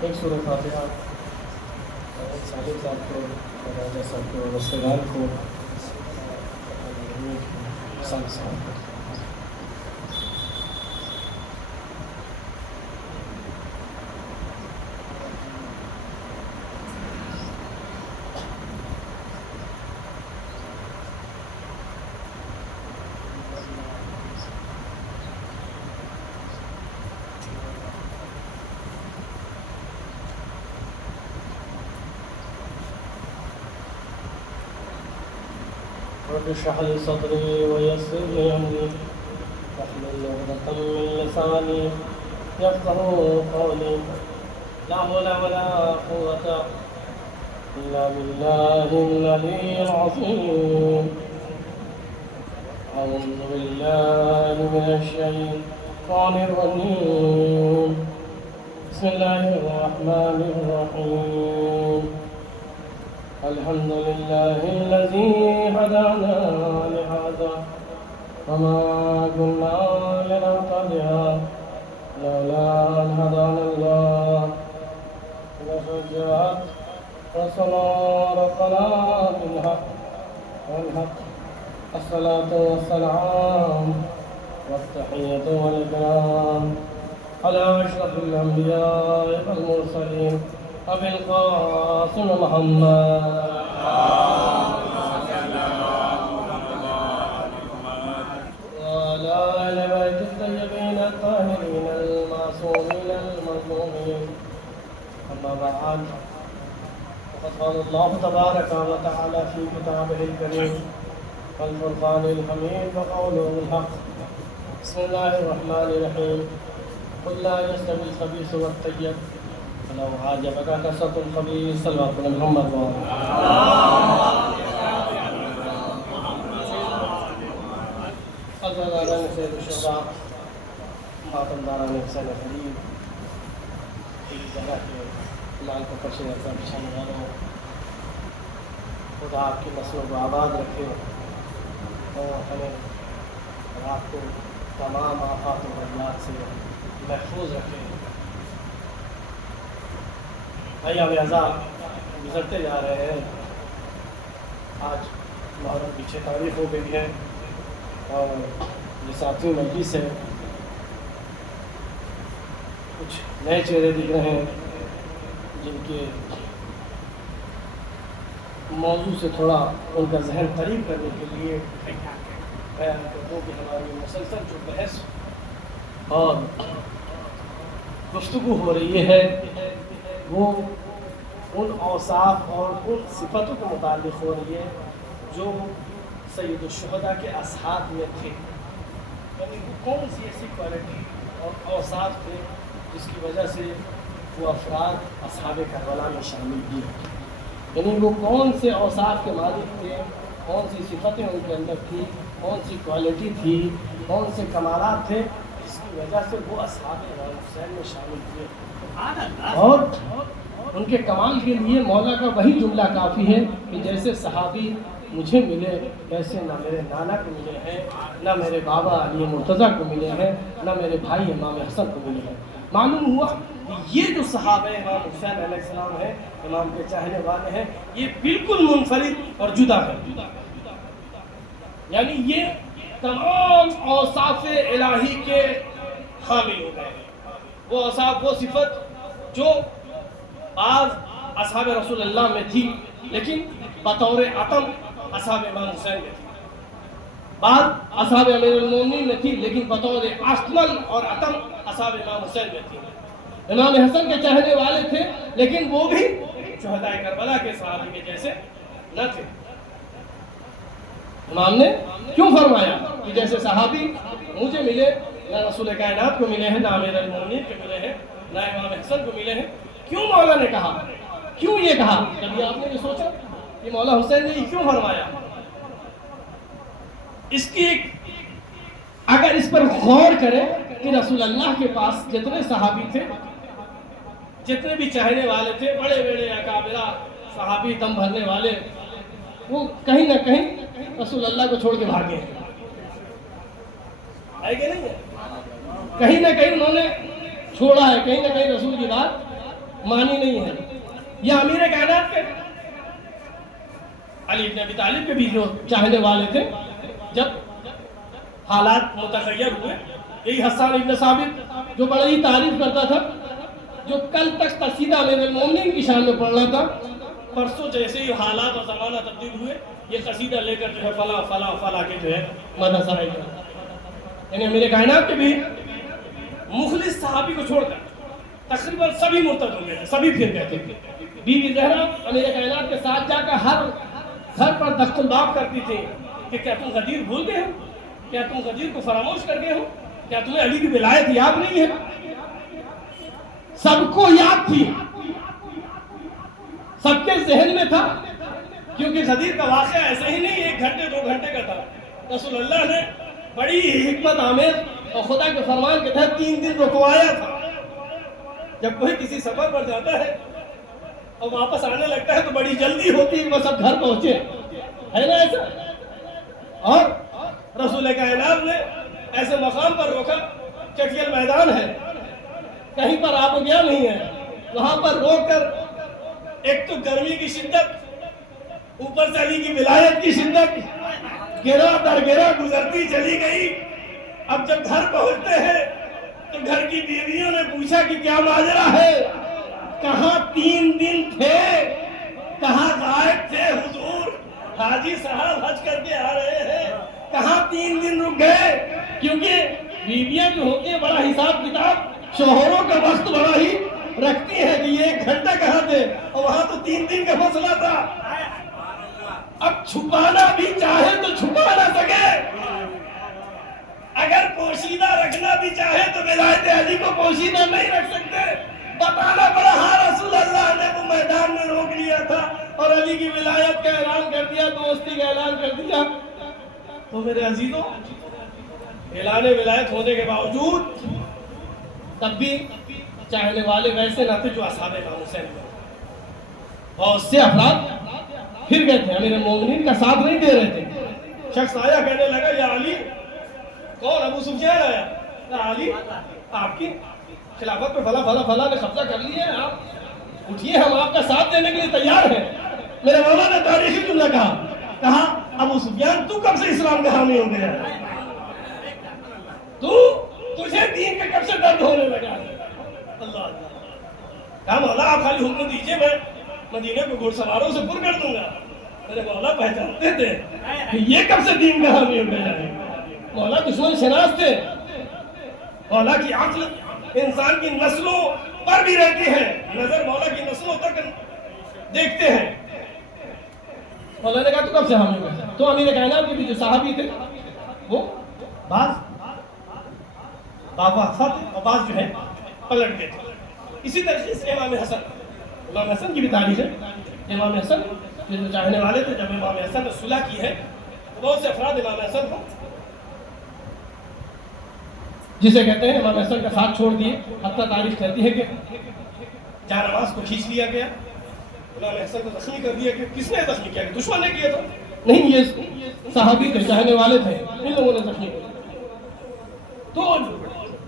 ایک سورہ فاتحہ سالم صاحب کو، راجہ صاحب کو، رشتےدار کو، سالم صاحب کو۔ رب اشرح لي صدري ويسر لي امري واحلل عقدة من لساني يفقهوا قولي لا حول ولا قوة إلا بالله العلي العظيم أعوذ بالله من الشيطان الرجيم بسم الله الرحمن الرحيم الحمد لله الذي هدانا لهذا وما كنا لنهتدي لولا أن هدانا الله لقد جاءت رسل ربنا بالحق الصلاة والسلام والتحية والإكرام على أشرف الأنبياء والمرسلين أبي القاسم محمد وعلى آل بيت الطيبين الطاهرين المعصومين المظلومين أما بعد فقد قال الله تبارك وتعالى في كتابه الكريم والفرقان الحميد وقوله الحق بسم الله الرحمن الرحيم قل لا يستوي الخبيث والطيب ولو عجبك كثرة الخبيث صلوات محمد عزاداران سید الشہداء، ماتمداران حسین قریب، اس جگہ کے لال پکڑ سے ایسا بچھانے والوں، خدا آپ کی نسلوں کو آباد رکھے اور ہمیں رات کو تمام آفات و غیات سے محفوظ رکھے۔ ایام عزا گزرتے جا رہے ہیں، آج محرم کی 6 تاریخ ہو گئی ہے اور یہ 7ویں مجلس ہے۔ کچھ نئے چہرے دکھ رہے ہیں جن کے موضوع سے تھوڑا ان کا ذہن قریب کرنے کے لیے بیان کر دوں کہ ہماری مسلسل جو بحث اور گفتگو ہو رہی ہے وہ ان اوصاف اور ان صفتوں کے متعلق ہو رہی ہے جو سید الشہداء کے اصحاب میں تھے، یعنی وہ کون سی ایسی کوالٹی اور اوصاف تھے جس کی وجہ سے وہ افراد اصحاب کربلا میں شامل ہوئے، یعنی وہ کون سے اوصاف کے مالک تھے، کون سی صفتیں ان کے اندر تھی، کون سی کوالٹی تھی، کون سے کمالات تھے جس کی وجہ سے وہ اصحاب امام حسین میں شامل ہوئے۔ اور ان کے کمال کے لیے مولا کا وہی جملہ کافی ہے کہ جیسے صحابی مجھے ملے ایسے نہ میرے نانا کو ملے ہیں، نہ میرے بابا علی مرتضیٰ کو ملے ہیں، نہ میرے بھائی امام حسن کو ملے ہیں۔ معلوم ہوا کہ یہ جو صحابہ امام حسین علیہ السلام ہیں، امام کے چاہنے والے ہیں، یہ بالکل منفرد اور جدا ہے، یعنی یہ تمام اوصاف الہی کے حامل ہو گئے ہیں۔ وہ اوصاف، وہ صفت جو بعض اصحاب رسول اللہ میں تھی لیکن بطور عتم اصحاب امام حسین میں تھی، بعض اصحاب امیر المومنین میں تھی لیکن بطور اصل اور عتم اصحاب امام حسین میں تھی۔ امام حسن کے چاہنے والے تھے لیکن وہ بھی شہداء کربلا کے صحابی کے جیسے نہ تھے۔ امام نے کیوں فرمایا کہ جیسے صحابی مجھے ملے، نہ رسول کائنات کو ملے ہیں، نہ امیر المومنین کو ملے ہیں، نہ امام حسن کو ملے ہیں؟ کیوں مولا نے کہا؟ کیوں یہ کہا؟ کبھی آپ نے یہ سوچا کہ مولا حسین نے یہ کیوں فرمایا؟ اس کی اگر اس پر غور کریں کہ رسول اللہ کے پاس جتنے صحابی تھے، جتنے بھی چاہنے والے تھے، بڑے بڑے اکابرہ صحابی دم بھرنے والے، وہ کہیں نہ کہیں رسول اللہ کو چھوڑ کے بھاگے ہیں، ہے کہ نہیں ہے؟ کہیں نہ کہیں انہوں نے چھوڑا ہے، کہیں نہ کہیں رسول کی بات مانی نہیں ہے۔ یا امیر کائنات کے علی بن ابی طالب کے بھی جو چاہنے والے تھے، جب حالات متغیر ہوئے، یہی حسان ابن ثابت جو بڑی ہی تعریف کرتا تھا، جو کل تک قصیدہ امیر المومنین کی شان میں پڑھ رہا تھا، پرسوں جیسے ہی حالات اور زمانہ تبدیل ہوئے یہ قصیدہ لے کر جو ہے فلاں فلاں فلاں کے جو ہے مدرسہ آئے گا، یعنی امیر کائنات کے بھی مخلص صحابی کو چھوڑ کر تقریباً سبھی مرتد ہو گئے، سبھی پھر گئے تھے۔ بی بی زہرا امیر کائنات کے ساتھ جا کر ہر گھر پر دست الباب کرتی تھی کہ کیا تم غدیر بھول گئے ہو؟ کیا تم غدیر کو فراموش کر گئے ہو؟ کیا تمہیں علی کی ولایت یاد نہیں ہے؟ سب کو یاد تھی، سب کے ذہن میں تھا، کیونکہ غدیر کا واقعہ ایسا ہی نہیں 1 گھنٹے 2 گھنٹے کا تھا۔ رسول اللہ نے بڑی حکمت آمیز اور خدا کے فرمان کے تحت 3 دن رکوایا تھا۔ جب کوئی کسی سفر پر جاتا ہے اور واپس آنے لگتا ہے تو بڑی جلدی ہوتی ہے وہ سب گھر پہنچے، ہے نا ایسا؟ اور رسول کائنات نے ایسے مقام پر روکا، چٹیل میدان ہے، کہیں پر آب و گیا نہیں ہے، وہاں پر روک کر ایک تو گرمی کی شدت، اوپر سے علی کی ولایت کی شدت، گرا در گرا گزرتی چلی گئی۔ اب جب گھر پہنچتے ہیں تو گھر کی بیویوں نے پوچھا کہ کیا ماجرا ہے، کہاں 3 دن تھے، کہاں غائب تھے حضور؟ حاجی صاحب حج کر کے آ رہے ہیں، کہاں 3 دن رک گئے؟ کیونکہ بیویاں جو ہوتی ہیں بڑا حساب کتاب شوہروں کا وقت بڑا ہی رکھتی ہے کہ یہ 1 گھنٹہ کہاں تھے، اور وہاں تو 3 دن کا مسئلہ تھا۔ اب چھپانا بھی چاہے تو چھپا نہ سکے، اگر پوشیدہ رکھنا بھی چاہے تو ولایت علی کو پوشیدہ نہیں رکھ سکتے، بتانا پڑا ہاں رسول اللہ نے وہ میدان میں روک لیا تھا اور علی کی ولایت کا اعلان کر دیا، دوستی کا اعلان کر دیا۔ تو میرے عزیزوں، اعلان ولایت ہونے کے باوجود تب بھی چاہنے والے ویسے نہ تھے جو اصحاب امام حسین تھے. بہت سے افراد پھر گئے تھے, امیر المومنین کا ساتھ نہیں دے رہے تھے. شخص آیا کہنے لگا یا علی. کون؟ ابو سفیان آیا. یا علی, آپ کی خلافت پہ فلاں نے قبضہ کر لیا ہے, آپ اٹھیے, ہم آپ کا ساتھ دینے کے لیے تیار ہیں. میرے مولا نے تاریخی جملہ کہا ابو سفیان تو کب سے اسلام کا حامی ہو گیا؟ تجھے دین کا کب سے درد ہونے لگا؟ اللہ اللہ. کہا مولا آپ خالی حکم دیجئے, میں مدینے کو گھڑ سواروں سے پر کر دوں گا. میرے مولا پہچانتے تھے کہ یہ کب سے دین کا حامی ہو گیا ہے. مولا دشمن شناس تھے. مولا کی عقل انسان کی نسلوں پر بھی رہتی ہے, نظر مولا کی نسلوں تک دیکھتے ہیں. مولا نے کہا تو کب سے حامی ہو گیا؟ تو امیر کائنات کے بھی جو صحابی تھے وہ بعض اور بعض جو ہے پلٹ گئے تھے. اسی طریقے سے امام حسن کی بھی تاریخ ہے. امام حسن جو چاہنے والے تھے, جب امام حسن نے صلح کی ہے تو بہت سے افراد امام حسن کو, جسے کہتے ہیں امام حسن کا ساتھ چھوڑ دیے. حتیٰ تاریخ کہتی ہے کہ جانواز کو کھینچ لیا گیا, امام حسن کو زخمی کر دیا. کہ کس نے زخمی کیا؟ کہ دشمن نے کیا تھا؟ نہیں, یہ صحابی تھے, چاہنے والے تھے, ان لوگوں نے زخمی کیا. تو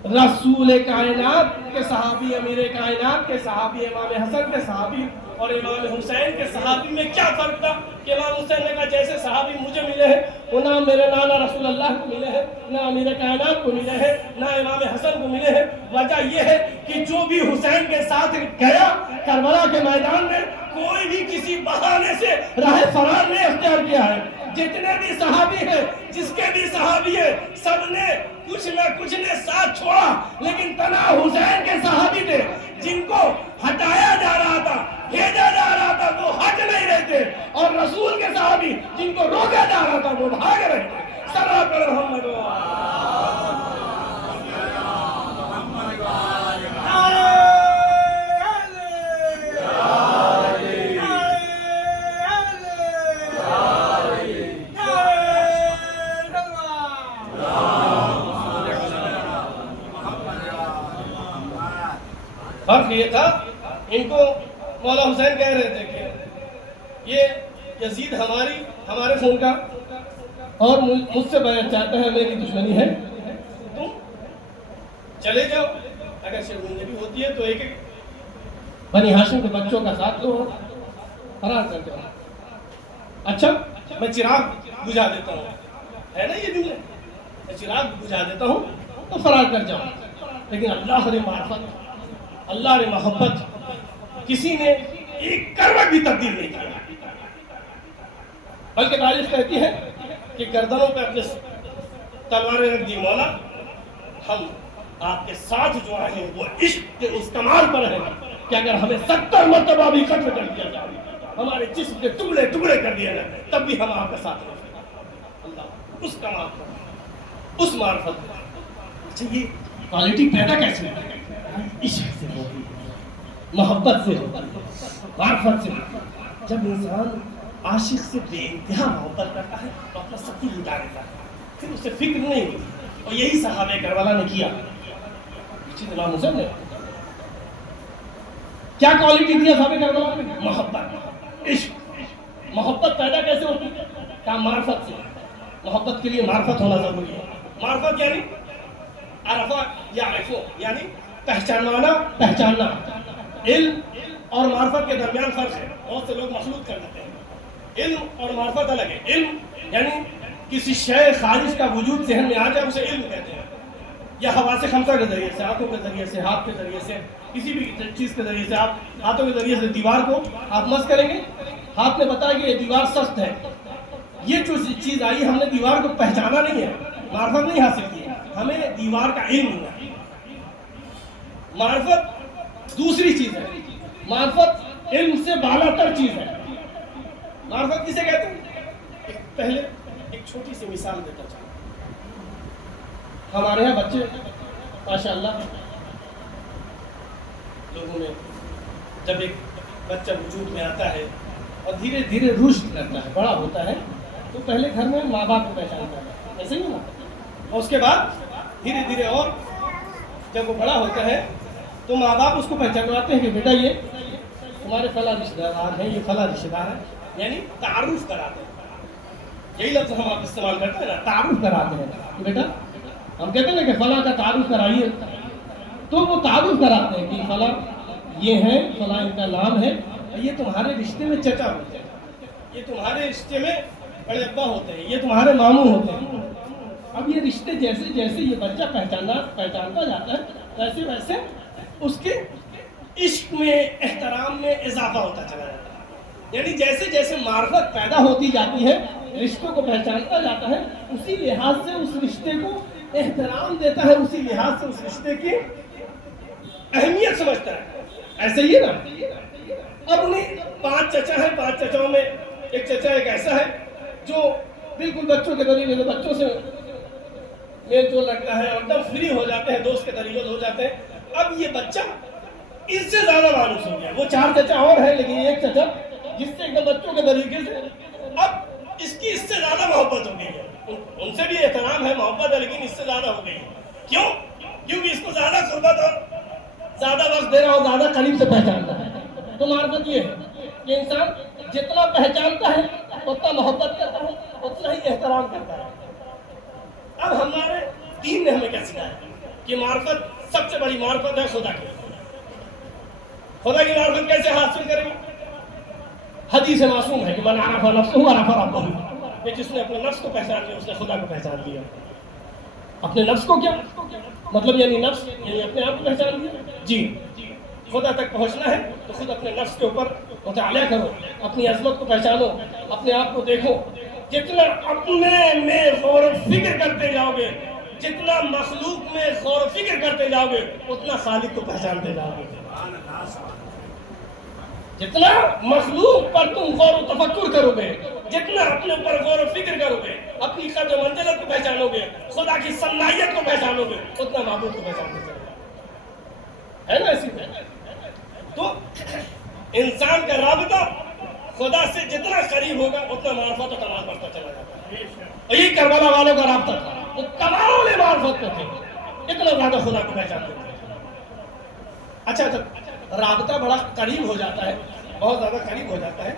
رسول کائنات کے صحابی, امیر کائنات کے صحابی, امام حسن کے صحابی اور امام حسین کے صحابی میں کیا فرق تھا؟ کہ امام حسین نے کہا جیسے صحابی مجھے ملے ہیں وہ نہ میرے نانا رسول اللہ کو ملے ہیں, نہ امیر کائنات کو ملے ہیں, نہ امام حسن کو ملے ہیں. وجہ یہ ہے کہ جو بھی حسین کے ساتھ گیا کربلا کے میدان میں, کوئی بھی کسی بہانے سے راہ فرار نہیں اختیار کیا ہے. جتنے بھی صحابی ہیں, جس کے بھی صحابی ہیں, سب نے کچھ نہ کچھ نے ساتھ چھوڑا, لیکن تنہا حسین کے صحابی تھے جن کو ہٹایا جا رہا تھا, بھیجا جا رہا تھا, وہ ہٹ نہیں رہے تھے. اور رسول کے صحابی جن کو روکا جا رہا تھا وہ بھاگ رہے تھے. صلی پر محمد فرق یہ تھا, ان کو مولا حسین کہہ رہے تھے کہ یہ یزید ہمارے خون کا اور مجھ سے بیعت چاہتا ہے, میری دشمنی ہے, تم چلے جاؤ. اگر شرمندگی ہوتی ہے تو ایک بنی ہاشم کے بچوں کا ساتھ لو, فرار کر جاؤ. اچھا میں چراغ بجھا دیتا ہوں, ہے نا یہ جملے, میں چراغ بجھا دیتا ہوں تو فرار کر جاؤ. لیکن اللہ نے معرفت, اللہ نے محبت, کسی نے ایک کروٹ بھی تبدیل نہیں کیا. بلکہ تاریخ کہتی ہے کہ گردنوں پہ اپنے تلواریں رکھ دی. مولا ہم آپ کے ساتھ جو آئے ہیں وہ عشق کے اس کمال پر ہیں کہ اگر ہمیں 70 مرتبہ بھی قتل کر دیا جائے, ہمارے جسم کے ٹکڑے ٹکڑے کر دیے جائے, تب بھی ہم آپ کے ساتھ ہیں. اللہ اس کمال پر, اس معرفت پر. اچھا یہ کوالٹی پیدا کیسے ہے؟ عشق سے ہوتی ہے, محبت سے ہوتی ہے, معرفت سے ہوتی ہے. جب انسان عاشق سے بے انتہا محبت کرتا ہے تو اپنا سب کچھ لٹا دیتا ہے, پھر اسے فکر نہیں ہوتی. اور یہی صحابہ کربلا نے کیا. امام حسین نے کیا کوالٹی دیا صحابہ کربلا میں؟ محبت, عشق. محبت پیدا کیسے ہوتی ہے؟ کہا معرفت سے. محبت کے لیے معرفت ہونا ضروری ہے. معرفت یعنی عرفہ یعرفو, یعنی پہچاننا. علم اور معرفت کے درمیان فرق ہے. بہت سے لوگ مخلوط کر دیتے ہیں. علم اور معرفت الگ ہے. علم یعنی کسی شے خارج کا وجود ذہن میں آ جائے اسے علم کہتے ہیں. یا حواس خمسہ کے ذریعے سے, آنکھوں کے ذریعے سے, ہاتھ کے ذریعے سے, کسی بھی چیز کے ذریعے سے, آپ ہاتھوں کے ذریعے سے دیوار کو آپ مس کریں گے, ہاتھ نے بتایا کہ یہ دیوار سخت ہے. یہ جو چیز آئی, ہم نے دیوار کو پہچانا نہیں ہے, معرفت نہیں حاصل کی ہے, ہمیں دیوار کا علم ہوا. معرفت دوسری چیز ہے. معرفت علم سے بالا تر چیز ہے. معرفت کسے کہتے ہیں؟ پہلے ایک چھوٹی سی مثال دیتا چاہوں. ہمارے یہاں بچے ماشاءاللہ لوگوں میں جب ایک بچہ وجود میں آتا ہے اور دھیرے دھیرے رشد کرتا ہے, بڑا ہوتا ہے, تو پہلے گھر میں ماں باپ کو پہچانتا ہے, ایسے ہی نا. اور اس کے بعد دھیرے دھیرے اور جب وہ بڑا ہوتا ہے تو ماں باپ اس کو پہچانواتے ہیں کہ بیٹا یہ تمہارے فلاں رشتہ دار ہیں، یہ فلاں رشتہ دار ہے، یعنی تعارف کراتے ہیں۔ یہی لفظ ہم آپ استعمال کرتے ہیں نا، تعارف کراتے ہیں کہ بیٹا ہم کہتے ہیں نا کہ فلاں کا تعارف کرائیے، تو وہ تعارف کراتے ہیں کہ فلاں یہ ہے، فلاں ان کا نام ہے، یہ تمہارے رشتے میں چچا ہوتے ہیں، یہ تمہارے رشتے میں بڑے ابا ہوتے ہیں، یہ تمہارے ماموں ہوتے ہیں۔ اب یہ رشتے جیسے جیسے یہ بچہ پہچانتا جاتا ہے ویسے ویسے اس کے عشق میں، احترام میں اضافہ ہوتا چلا جاتا ہے، یعنی جیسے جیسے معرفت پیدا ہوتی جاتی ہے، رشتوں کو پہچانتا جاتا ہے، اسی لحاظ سے اس رشتے کو احترام دیتا ہے، اسی لحاظ سے اس رشتے کی اہمیت سمجھتا ہے۔ ایسے ہی نا، اب انہیں 5 چچا ہیں، 5 چچاؤں میں ایک چچا ایک ایسا ہے جو بالکل بچوں کے طریقے سے بچوں سے میل جول رکھتا ہے، اور دم فری ہو جاتے ہیں، دوست کے طریقے ہو جاتے ہیں۔ اب یہ بچہ اس سے زیادہ مانوس ہو گیا، وہ 4 چچا اور ہیں لیکن ایک چچا جس سے ایک بچوں کے طریقے سے اب اس کی اس سے زیادہ محبت ہو گئی ہے، ان سے بھی احترام ہے، محبت ہے، لیکن اس سے زیادہ ہو گئی ہے۔ کیوں؟ کیونکہ اس کو زیادہ قربت اور زیادہ وقت دے رہا ہو، زیادہ قریب سے پہچانتا ہے۔ تو معرفت یہ ہے کہ انسان جتنا پہچانتا ہے اتنا محبت کرتا ہے، اتنا ہی احترام کرتا ہے۔ اب ہمارے دین نے ہمیں کیا سکھایا کہ معرفت سب سے بڑی معرفت ہے خدا کی۔ خدا کی معرفت کیسے حاصل کریں گے؟ حدیث معصوم ہے کہ من عرف نفسہ عرف ربہ، کہ جس نے اپنے نفس کو پہچان لیا اس نے خدا کو پہچان لیا۔ اپنے نفس کو کیا مطلب؟ یعنی نفس یعنی اپنے آپ کو پہچان لیا۔ جی، خدا تک پہنچنا ہے تو خود اپنے نفس کے اوپر مطالعہ کرو، اپنی عظمت کو پہچانو، اپنے آپ کو دیکھو۔ جتنا اپنے میں غور و فکر کرتے جاؤ گے، جتنا مخلوق میں غور و فکر کرتے جاؤ گے، اتنا خالق کو پہچانتے جاؤ گے۔ جتنا مخلوق پر تم غور و تفکر کرو گے، جتنا اپنے اوپر غور و فکر کرو گے، اپنی قدر و منزلت کو پہچانو گے، خدا کی صلاحیت کو پہچانو گے، اتنا معبود کو پہچانتے چلو گے۔ ہے نا ایسی بات؟ تو انسان کا رابطہ خدا سے جتنا قریب ہوگا اتنا معرفت و کمال بڑھتا چلا جاتا ہے۔ اور یہی کربلا والوں کا رابطہ تھا، وہ کمال معرفت میں تھے، اتنا زیادہ خدا کو پہچانتے تھے۔ اچھا جب رابطہ بڑا قریب ہو جاتا ہے، بہت زیادہ قریب ہو جاتا ہے،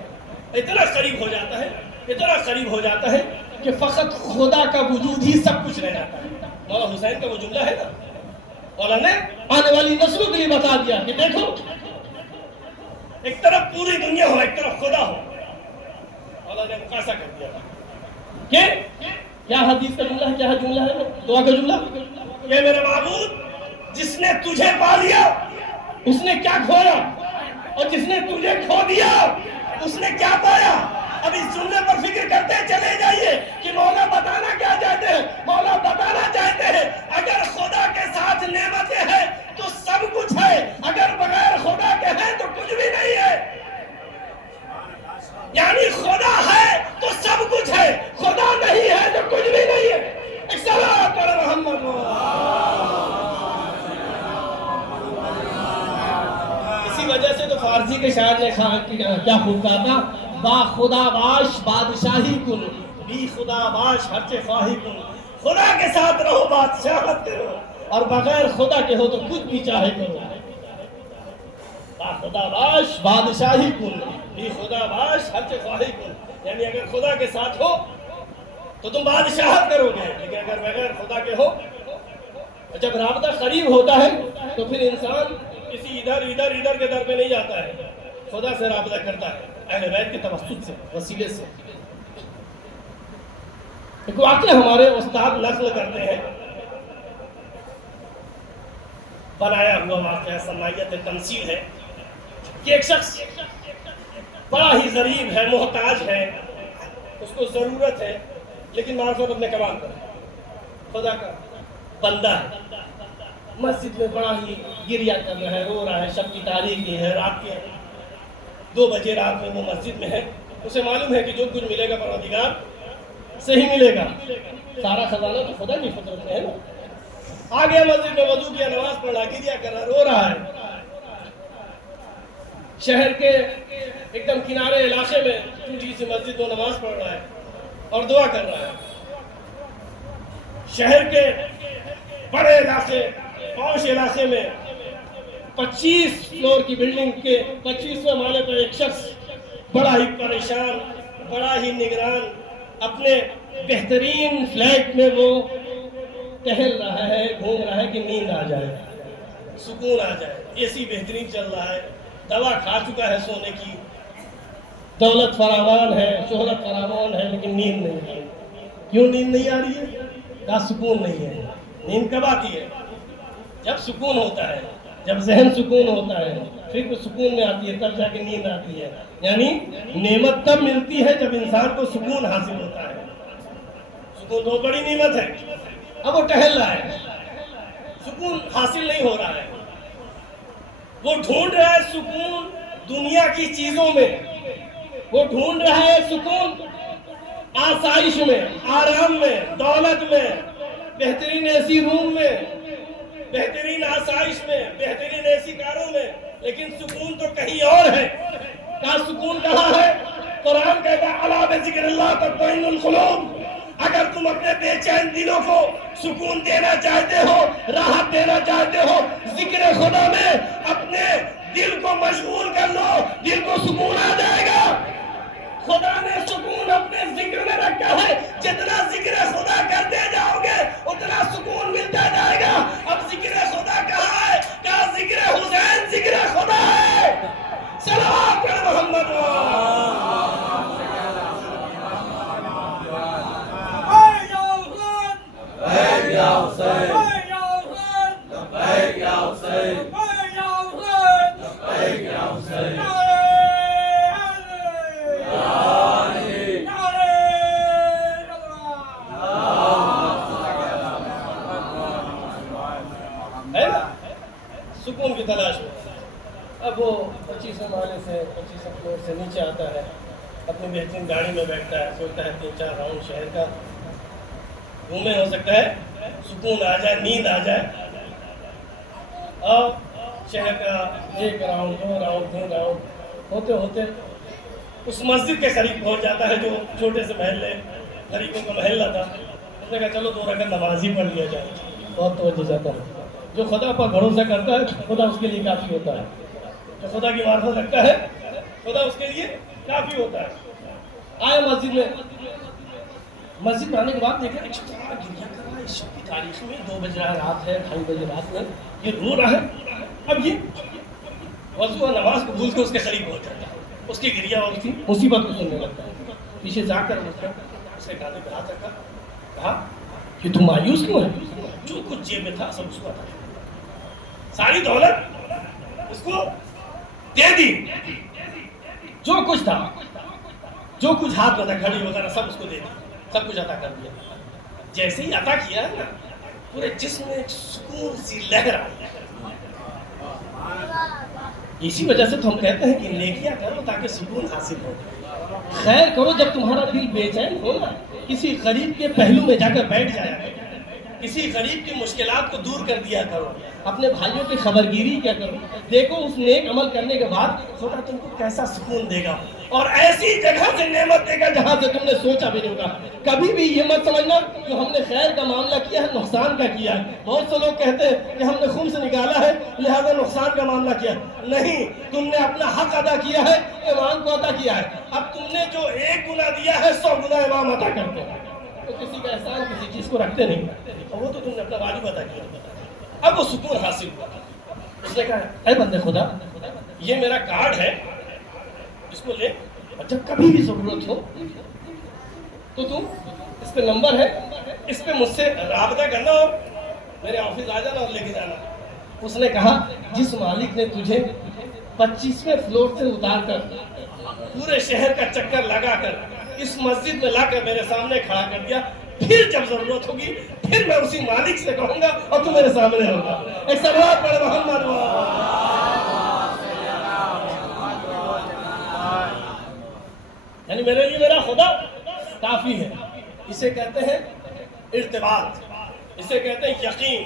اتنا قریب ہو جاتا ہے، اتنا قریب ہو جاتا ہے کہ فقط خدا کا وجود ہی سب کچھ رہ جاتا ہے۔ مولانا حسین کا وہ جملہ ہے نا، مولانا نے آنے والی نسلوں کے لیے بتا دیا کہ دیکھو ایک طرف پوری دنیا ہو، ایک طرف خدا ہو۔ مولانا نے مقایسہ کر دیا کہ کیا حدیث کا جملہ ہے، کیا جملہ ہے، دعا کا جملہ کہ میرے معبود جس نے تجھے پا لیا اس نے کیا کھویا، اور جس نے تجھے کھو دیا اس نے کیا پایا۔ اب اس جملے پر فکر کرتے چلے جائیے کہ مولا بتانا کیا چاہتے ہیں۔ مولا بتانا چاہتے ہیں اگر خدا کے ساتھ نعمتیں ہیں تو سب کچھ ہے، اگر بغیر خدا کے ہیں تو کچھ بھی نہیں ہے۔ یعنی خدا ہے تو سب کچھ ہے، خدا نہیں ہے تو کچھ بھی نہیں ہے۔ ایک صلوات پڑھو محمد۔ اسی وجہ سے تو فارسی کے شاعر نے کیا خوب کہا تھا، با خدا باش بادشاہی کن، بی خدا باش ہرچے خواہی کن۔ خدا کے ساتھ رہو بادشاہت کرو، اور بغیر خدا کے ہو تو کچھ بھی چاہے کرو۔ با خدا باش بادشاہی کن، بی خدا باش ہرچے خواہی کن، یعنی اگر خدا کے ساتھ ہو تو تم بادشاہت کرو گے، لیکن اگر بغیر خدا کے ہو، جب رابطہ قریب ہوتا ہے تو پھر انسان کسی ادھر کے در پہ نہیں جاتا ہے، خدا سے رابطہ کرتا ہے، اہل بیت کے توسط سے، وسیلے سے۔ ایک واقعہ ہمارے استاد نقل کرتے ہیں، بنایا ہوا واقعہ، صلاحیت تمثیل ہے کہ ایک شخص بڑا ہی غریب ہے، محتاج ہے، اس کو ضرورت ہے، لیکن معرفت اپنے کمال پر ہے، خدا کا بندہ ہے، مسجد میں بڑا ہی گریہ کر رہا ہے، رو رہا ہے، شب کی تاریکی ہے، رات کے 2 بجے رات میں وہ مسجد میں ہے، اسے معلوم ہے کہ جو کچھ ملے گا پروردگار سے ہی ملے گا، سارا خزانہ تو خدا کی فطرت میں ہے نا۔ آ گیا مسجد میں، وضو کیا، نماز پڑھا، گریہ کر رہا ہے، رو رہا ہے، شہر کے ایک دم کنارے علاقے میں چھوٹی سی مسجد میں نماز پڑھ رہا ہے اور دعا کر رہا ہے۔ شہر کے بڑے علاقے پوش علاقے میں 25 فلور کی بلڈنگ کے 25ویں مالے پر ایک شخص بڑا ہی پریشان، بڑا ہی نگران، اپنے بہترین فلیٹ میں وہ ٹہل رہا ہے، گھوم رہا ہے کہ نیند آ جائے، سکون آ جائے، اے سی بہترین چل رہا ہے، دوا کھا چکا ہے سونے کی، دولت فراوان ہے، شہرت فراوان ہے، لیکن نیند نہیں ہے۔ کیوں نیند نہیں آ رہی ہے؟ کہا سکون نہیں ہے۔ نیند کب آتی ہے؟ جب سکون ہوتا ہے، جب ذہن سکون ہوتا ہے، فکر سکون میں آتی ہے، تب جا کے نیند آتی ہے۔ یعنی نعمت تب ملتی ہے جب انسان کو سکون حاصل ہوتا ہے۔ سکون بہت بڑی نعمت ہے۔ اب وہ ٹہل رہا ہے، سکون حاصل نہیں ہو رہا ہے، وہ ڈھونڈ رہا ہے سکون دنیا کی چیزوں میں، وہ ڈھونڈ رہا ہے سکون آسائش میں، آرام میں، دولت میں، بہترین اے سی روم میں، بہترین آسائش میں، بہترین اے سی کاروں میں، لیکن سکون تو کہیں اور ہے۔ کہا سکون کہاں ہے؟ قرآن کہتا ہے الا بذکر اللہ تطمئن القلوب۔ اگر تم اپنے بے چین دلوں کو سکون دینا چاہتے ہو، راحت دینا چاہتے ہو، ذکر خدا میں اپنے دل کو مشغول کر لو، دل کو سکون آ جائے گا۔ خدا نے سکون اپنے ذکر میں رکھا ہے، جتنا ذکر خدا کرتے جاؤ گے اتنا سکون ملتا جائے گا۔ اب ذکر خدا کہاں ہے؟ کہا ذکر حسین ذکر خدا ہے۔ صلوات پر محمد سکون کی تلاش میں۔ اب وہ 25 مالے سے 25 فلور سے نیچے آتا ہے، اپنی بہترین گاڑی میں بیٹھتا ہے، سوچتا ہے 3-4 راؤنڈ شہر کا گھومے، ہو سکتا ہے سکون آ جائے، نیند آ جائے۔ اور شہر کا 1 راؤنڈ 2 راؤنڈ 3 راؤنڈ ہوتے ہوتے اس مسجد کے قریب پہنچ جاتا ہے جو چھوٹے سے محلے غریبوں کا محلہ تھا۔ اس نے کہا چلو 2 رکعت نماز ہی پڑھ لیا جائے۔ بہت توجہ جاتا ہے، جو خدا پر بھروسہ کرتا ہے خدا اس کے لیے کافی ہوتا ہے، جو خدا کی معرفت رکھتا ہے خدا اس کے لیے کافی ہوتا ہے۔ آئے مسجد میں، مسجد میں آنے کے بعد دیکھا ایک شخص گریہ کر رہا ہے، اس شخص کی تاریخ میں 2 بج رہا ہے، رات ہے، 2:30 بجے رات میں یہ رو رہا ہے۔ اب یہ وضو اور نماز کو بھول کے اس کے قریب پہنچ جاتا ہے، اس کی گریہ اور اس کی مصیبت کو سننے لگتا ہے۔ پیچھے جا کر اس کے گانے پہ ہاتھ رکھا، کہا کہ تم مایوس کیوں ہے؟ جو کچھ جیب میں تھا سب اس کو عطا کر دیا، ساری دولت اس کو دے دی، جو کچھ تھا، جو کچھ ہاتھ میں تھا، گھڑی وغیرہ سب اس کو دے دی، سب کچھ عطا کر دیا۔ جیسے ہی عطا کیا ہے نا، پورے جسم میں ایک سکون سی لہر آئی۔ اسی وجہ سے تو ہم کہتے ہیں کہ نیکیاں کرو تاکہ سکون حاصل ہو، خیر کرو جب تمہارا دل بے چین ہو نا، کسی غریب کے پہلو میں جا کر بیٹھ جایا کرو، کسی غریب کی مشکلات کو دور کر دیا کرو، اپنے بھائیوں کی خبرگیری کیا کرو، دیکھو اس نیک عمل کرنے کے بعد خدا تم کو کیسا سکون دے گا، اور ایسی جگہ سے نعمت دے گا جہاں سے تم نے سوچا بھی نہیں ہوگا۔ کبھی بھی یہ مت سمجھنا کہ ہم نے خیر کا معاملہ کیا ہے نقصان کا کیا ہے۔ بہت سے لوگ کہتے ہیں کہ ہم نے خون سے نکالا ہے لہذا نقصان کا معاملہ کیا ہے، نہیں، تم نے اپنا حق ادا کیا ہے، ایمان کو عطا کیا ہے۔ اب تم نے جو 1 گنا دیا ہے 100 گنا ایمان عطا کرتے ہیں، تو کسی کا احسان کسی چیز کو رکھتے نہیں، اور وہ تو تم نے اپنا واجب ادا کیا۔ اب وہ سکون حاصل ہوا، اس نے کہا اے بندے خدا یہ میرا کارڈ ہے، اس کو لے، اور جب کبھی بھی ضرورت ہو تو تم اس پہ نمبر ہے، اس پہ مجھ سے رابطہ کرنا اور میرے آفس آ جانا اور لے کے جانا۔ اس نے کہا جس مالک نے تجھے 25ویں فلور سے اتار کر پورے شہر کا چکر لگا کر اس مسجد میں لا کر میرے سامنے کھڑا کر دیا، پھر جب ضرورت ہوگی پھر میں اسی مالک سے کہوں گا اور تم میرے سامنے ہوگا۔ ایک صلوات پڑھ محمد یعنی میرے لیے میرا خدا کافی ہے۔ اسے کہتے ہیں ارتباط، اسے کہتے ہیں یقین،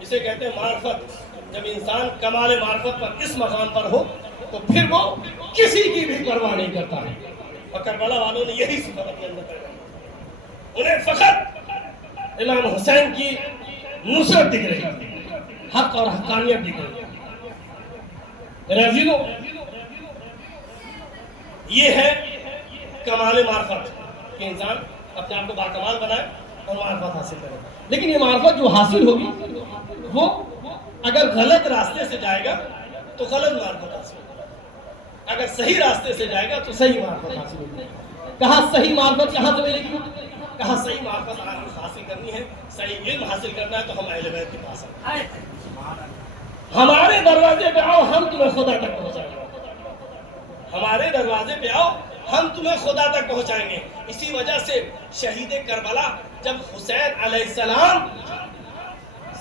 اسے کہتے ہیں معرفت۔ جب انسان کمال معرفت پر اس مقام پر ہو تو پھر وہ کسی کی بھی پرواہ نہیں کرتا ہے، اور کربلا والوں نے یہی صفت اپنے اندر پیدا کی۔ انہیں فقط امام حسین کی نصرت دکھ رہی تھی، حق اور حقانیت دکھ رہی تھی۔ میرے عزیزوں، یہ ہے کمال معرفت کہ انسان اپنے آپ کو باکمال بنائے اور معرفت حاصل کرے۔ لیکن یہ معرفت جو حاصل ہوگی وہ اگر غلط راستے سے جائے گا تو غلط معرفت حاصل ہوگی، اگر صحیح راستے سے جائے گا تو صحیح معرفت حاصل ہوگی۔ کہا صحیح معرفت کہاں سے ملے گی؟ کہا صحیح معرفت حاصل کرنی ہے، صحیح علم حاصل کرنا ہے تو ہم اہل بیت کے پاس آئیں، ہمارے دروازے پہ آؤ، ہم تمہیں خدا تک پہنچائیں گے، ہمارے دروازے پہ آؤ، ہم تمہیں خدا تک پہنچائیں گے۔ اسی وجہ سے شہید کربلا جب حسین علیہ السلام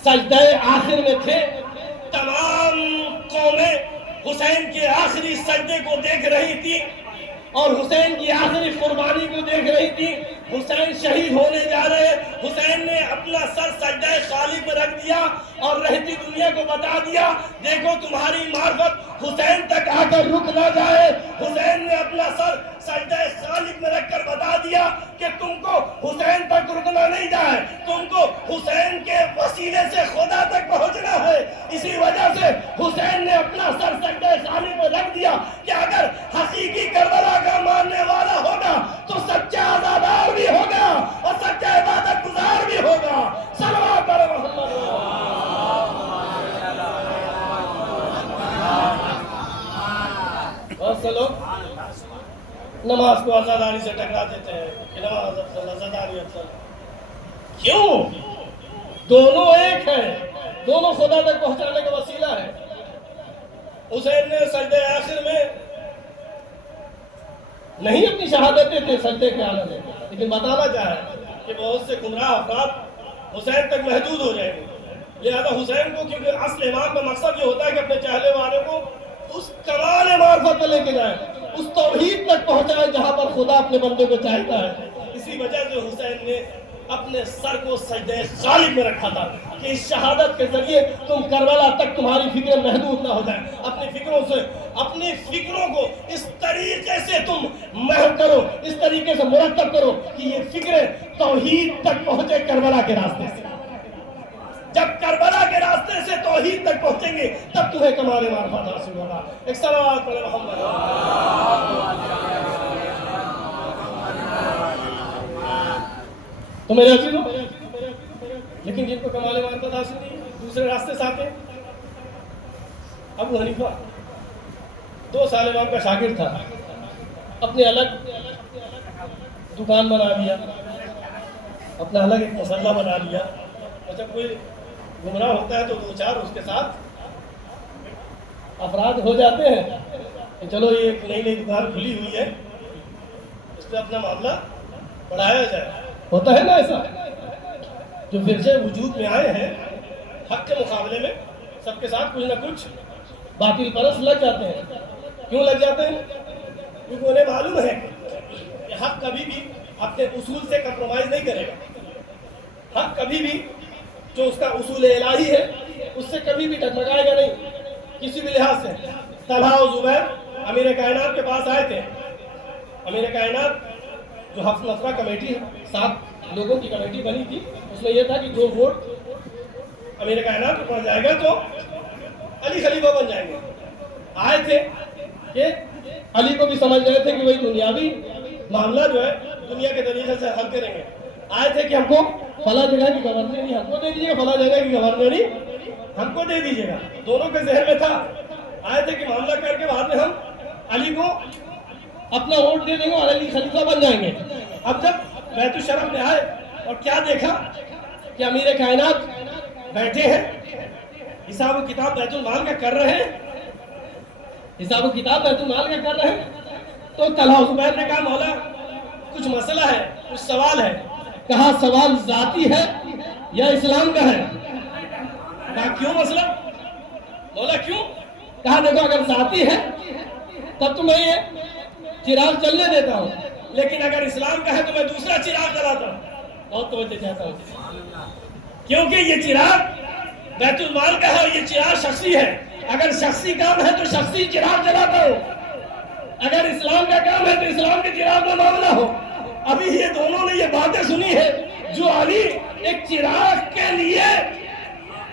سجدہ آخر میں تھے، تمام قومیں حسین کے آخری سجدے کو دیکھ رہی تھی اور حسین کی آخری قربانی کو دیکھ رہی تھی۔ حسین شہید ہونے جا رہے، حسین نے اپنا سر سجدہ خالی پر رکھ دیا اور رہتی دنیا کو بتا دیا، دیکھو تمہاری معرفت حسین تک آ کر رک نہ جائے۔ حسین نے اپنا سر سجدہ خالق میں رکھ کر بتا دیا کہ تم کو حسین تک رکنا نہیں جائے، تم کو حسین کے وسیلے سے خدا تک پہنچنا ہے۔ اسی وجہ سے حسین نے اپنا سر سجدہ خالق میں رکھ دیا کہ اگر حقیقی کربلا کا ماننے والا ہوگا تو سچا عزادار بھی ہوگا اور سچا عبادت گزار بھی ہوگا۔ صلوات علی محمد۔ بہت سے لوگ نماز کو عزاداری سے ٹکرا دیتے ہیں کہ نماز افضل، عزاداری افضل۔ کیوں؟ دونوں ایک ہیں، دونوں خدا تک پہنچانے کا وسیلہ ہے۔ حسین نے سجدہ آخر میں نہیں اپنی شہادتیں تھے سجدے کے عالم میں، لیکن بتانا چاہے کہ بہت سے گمراہ افراد حسین تک محدود ہو جائیں گے، لہذا حسین کو، کیونکہ اصل امام کا مقصد یہ ہوتا ہے کہ اپنے چاہنے والے کو اس کمال معرفت پر لے کے جائے، اس توحید تک پہنچائے جہاں پر خدا اپنے بندے کو چاہتا ہے۔ اسی وجہ سے حسین نے اپنے سر کو سجدہ خالق میں رکھا تھا کہ اس شہادت کے ذریعے تم کربلا تک تمہاری فکریں محدود نہ ہو جائیں، اپنی فکروں کو اس طریقے سے تم محو کرو، اس طریقے سے مرتب کرو کہ یہ فکریں توحید تک پہنچے کربلا کے راستے سے۔ جب کربلا کے راستے سے توحید تک پہنچیں گے تب تمہیں کمال معرفت حاصل ہوگا۔ ایک صلوات علی محمد۔ تو میرے عزیزوں، لیکن جن کو کمال معرفت حاصل نہیں، دوسرے راستے سے آتے۔ ابو حنیفہ 2 سال امام کا شاگرد تھا، اپنے الگ دکان بنا لیا، اپنا الگ ایک مسلح بنا لیا، اور جب کوئی گمراہ ہوتا ہے تو 2-4 اس کے ساتھ افراد ہو جاتے ہیں کہ چلو یہ ایک نئی دکان کھلی ہوئی ہے، اس پہ اپنا معاملہ بڑھایا جائے۔ ہوتا ہے نا ایسا، جو فرقے وجود میں آئے ہیں حق کے مقابلے میں سب کے ساتھ کچھ نہ کچھ باطل پرست لگ جاتے ہیں۔ کیوں لگ جاتے ہیں؟ کیونکہ انہیں معلوم ہے کہ حق کبھی بھی اپنے اصول سے کمپرومائز نہیں کرے گا، حق کبھی بھی جو اس کا اصول الہی ہے اس سے کبھی بھی ڈگمگائے گا نہیں کسی بھی لحاظ سے۔ طلحہ و زبیر امیر کائنات کے پاس آئے تھے۔ امیر کائنات جو 7 نفرہ کمیٹی ہے، 7 لوگوں کی کمیٹی بنی تھی، اس میں یہ تھا کہ جو ووٹ امیر کائنات کو پڑ جائے گا تو علی خلیفہ بن جائیں گے۔ آئے تھے کہ علی کو بھی سمجھ رہے تھے کہ وہی دنیاوی معاملہ جو ہے دنیا کے طریقے سے حل کریں گے۔ آئے تھے کہ ہم کو فلاں جگہ کی گورنری ہم کو دے دیجیے گا، فلاں جگہ کی گورنری ہم کو دے دیجیے گا، دونوں کے ذہن میں تھا۔ آئے تھے کہ معاملہ کر کے بعد میں ہم علی کو اپنا ووٹ دے دیں گے اور علی خلیفہ بن جائیں گے۔ اب جب بیت الشرف میں آئے اور کیا دیکھا کہ امیر کائنات بیٹھے ہیں، حساب و کتاب بیت المال کا کر رہے ہیں، حساب و کتاب بیت المال کا کر رہے ہیں، تو طلحہ و زبیر نے کہا مولا کچھ مسئلہ ہے، کچھ سوال ہے۔ کہا سوال ذاتی ہے یا اسلام کا ہے؟ کہا کیوں مسئلہ؟ مولا کیوں؟ کہا دیکھو اگر ذاتی ہے تب تو میں یہ چراغ چلنے دیتا ہوں، لیکن اگر اسلام کا ہے تو میں دوسرا چراغ جلاتا ہوں۔ بہت توجہ چاہتا ہوں کیونکہ یہ چراغ بیت المال کا ہے اور یہ چراغ شخصی ہے۔ اگر شخصی کام ہے تو شخصی چراغ جلاتا ہو، اگر اسلام کا کام ہے تو اسلام کے چراغ کا معاملہ ہو۔ ابھی یہ دونوں نے یہ باتیں سنی ہے جو علی ایک چراغ کے لیے،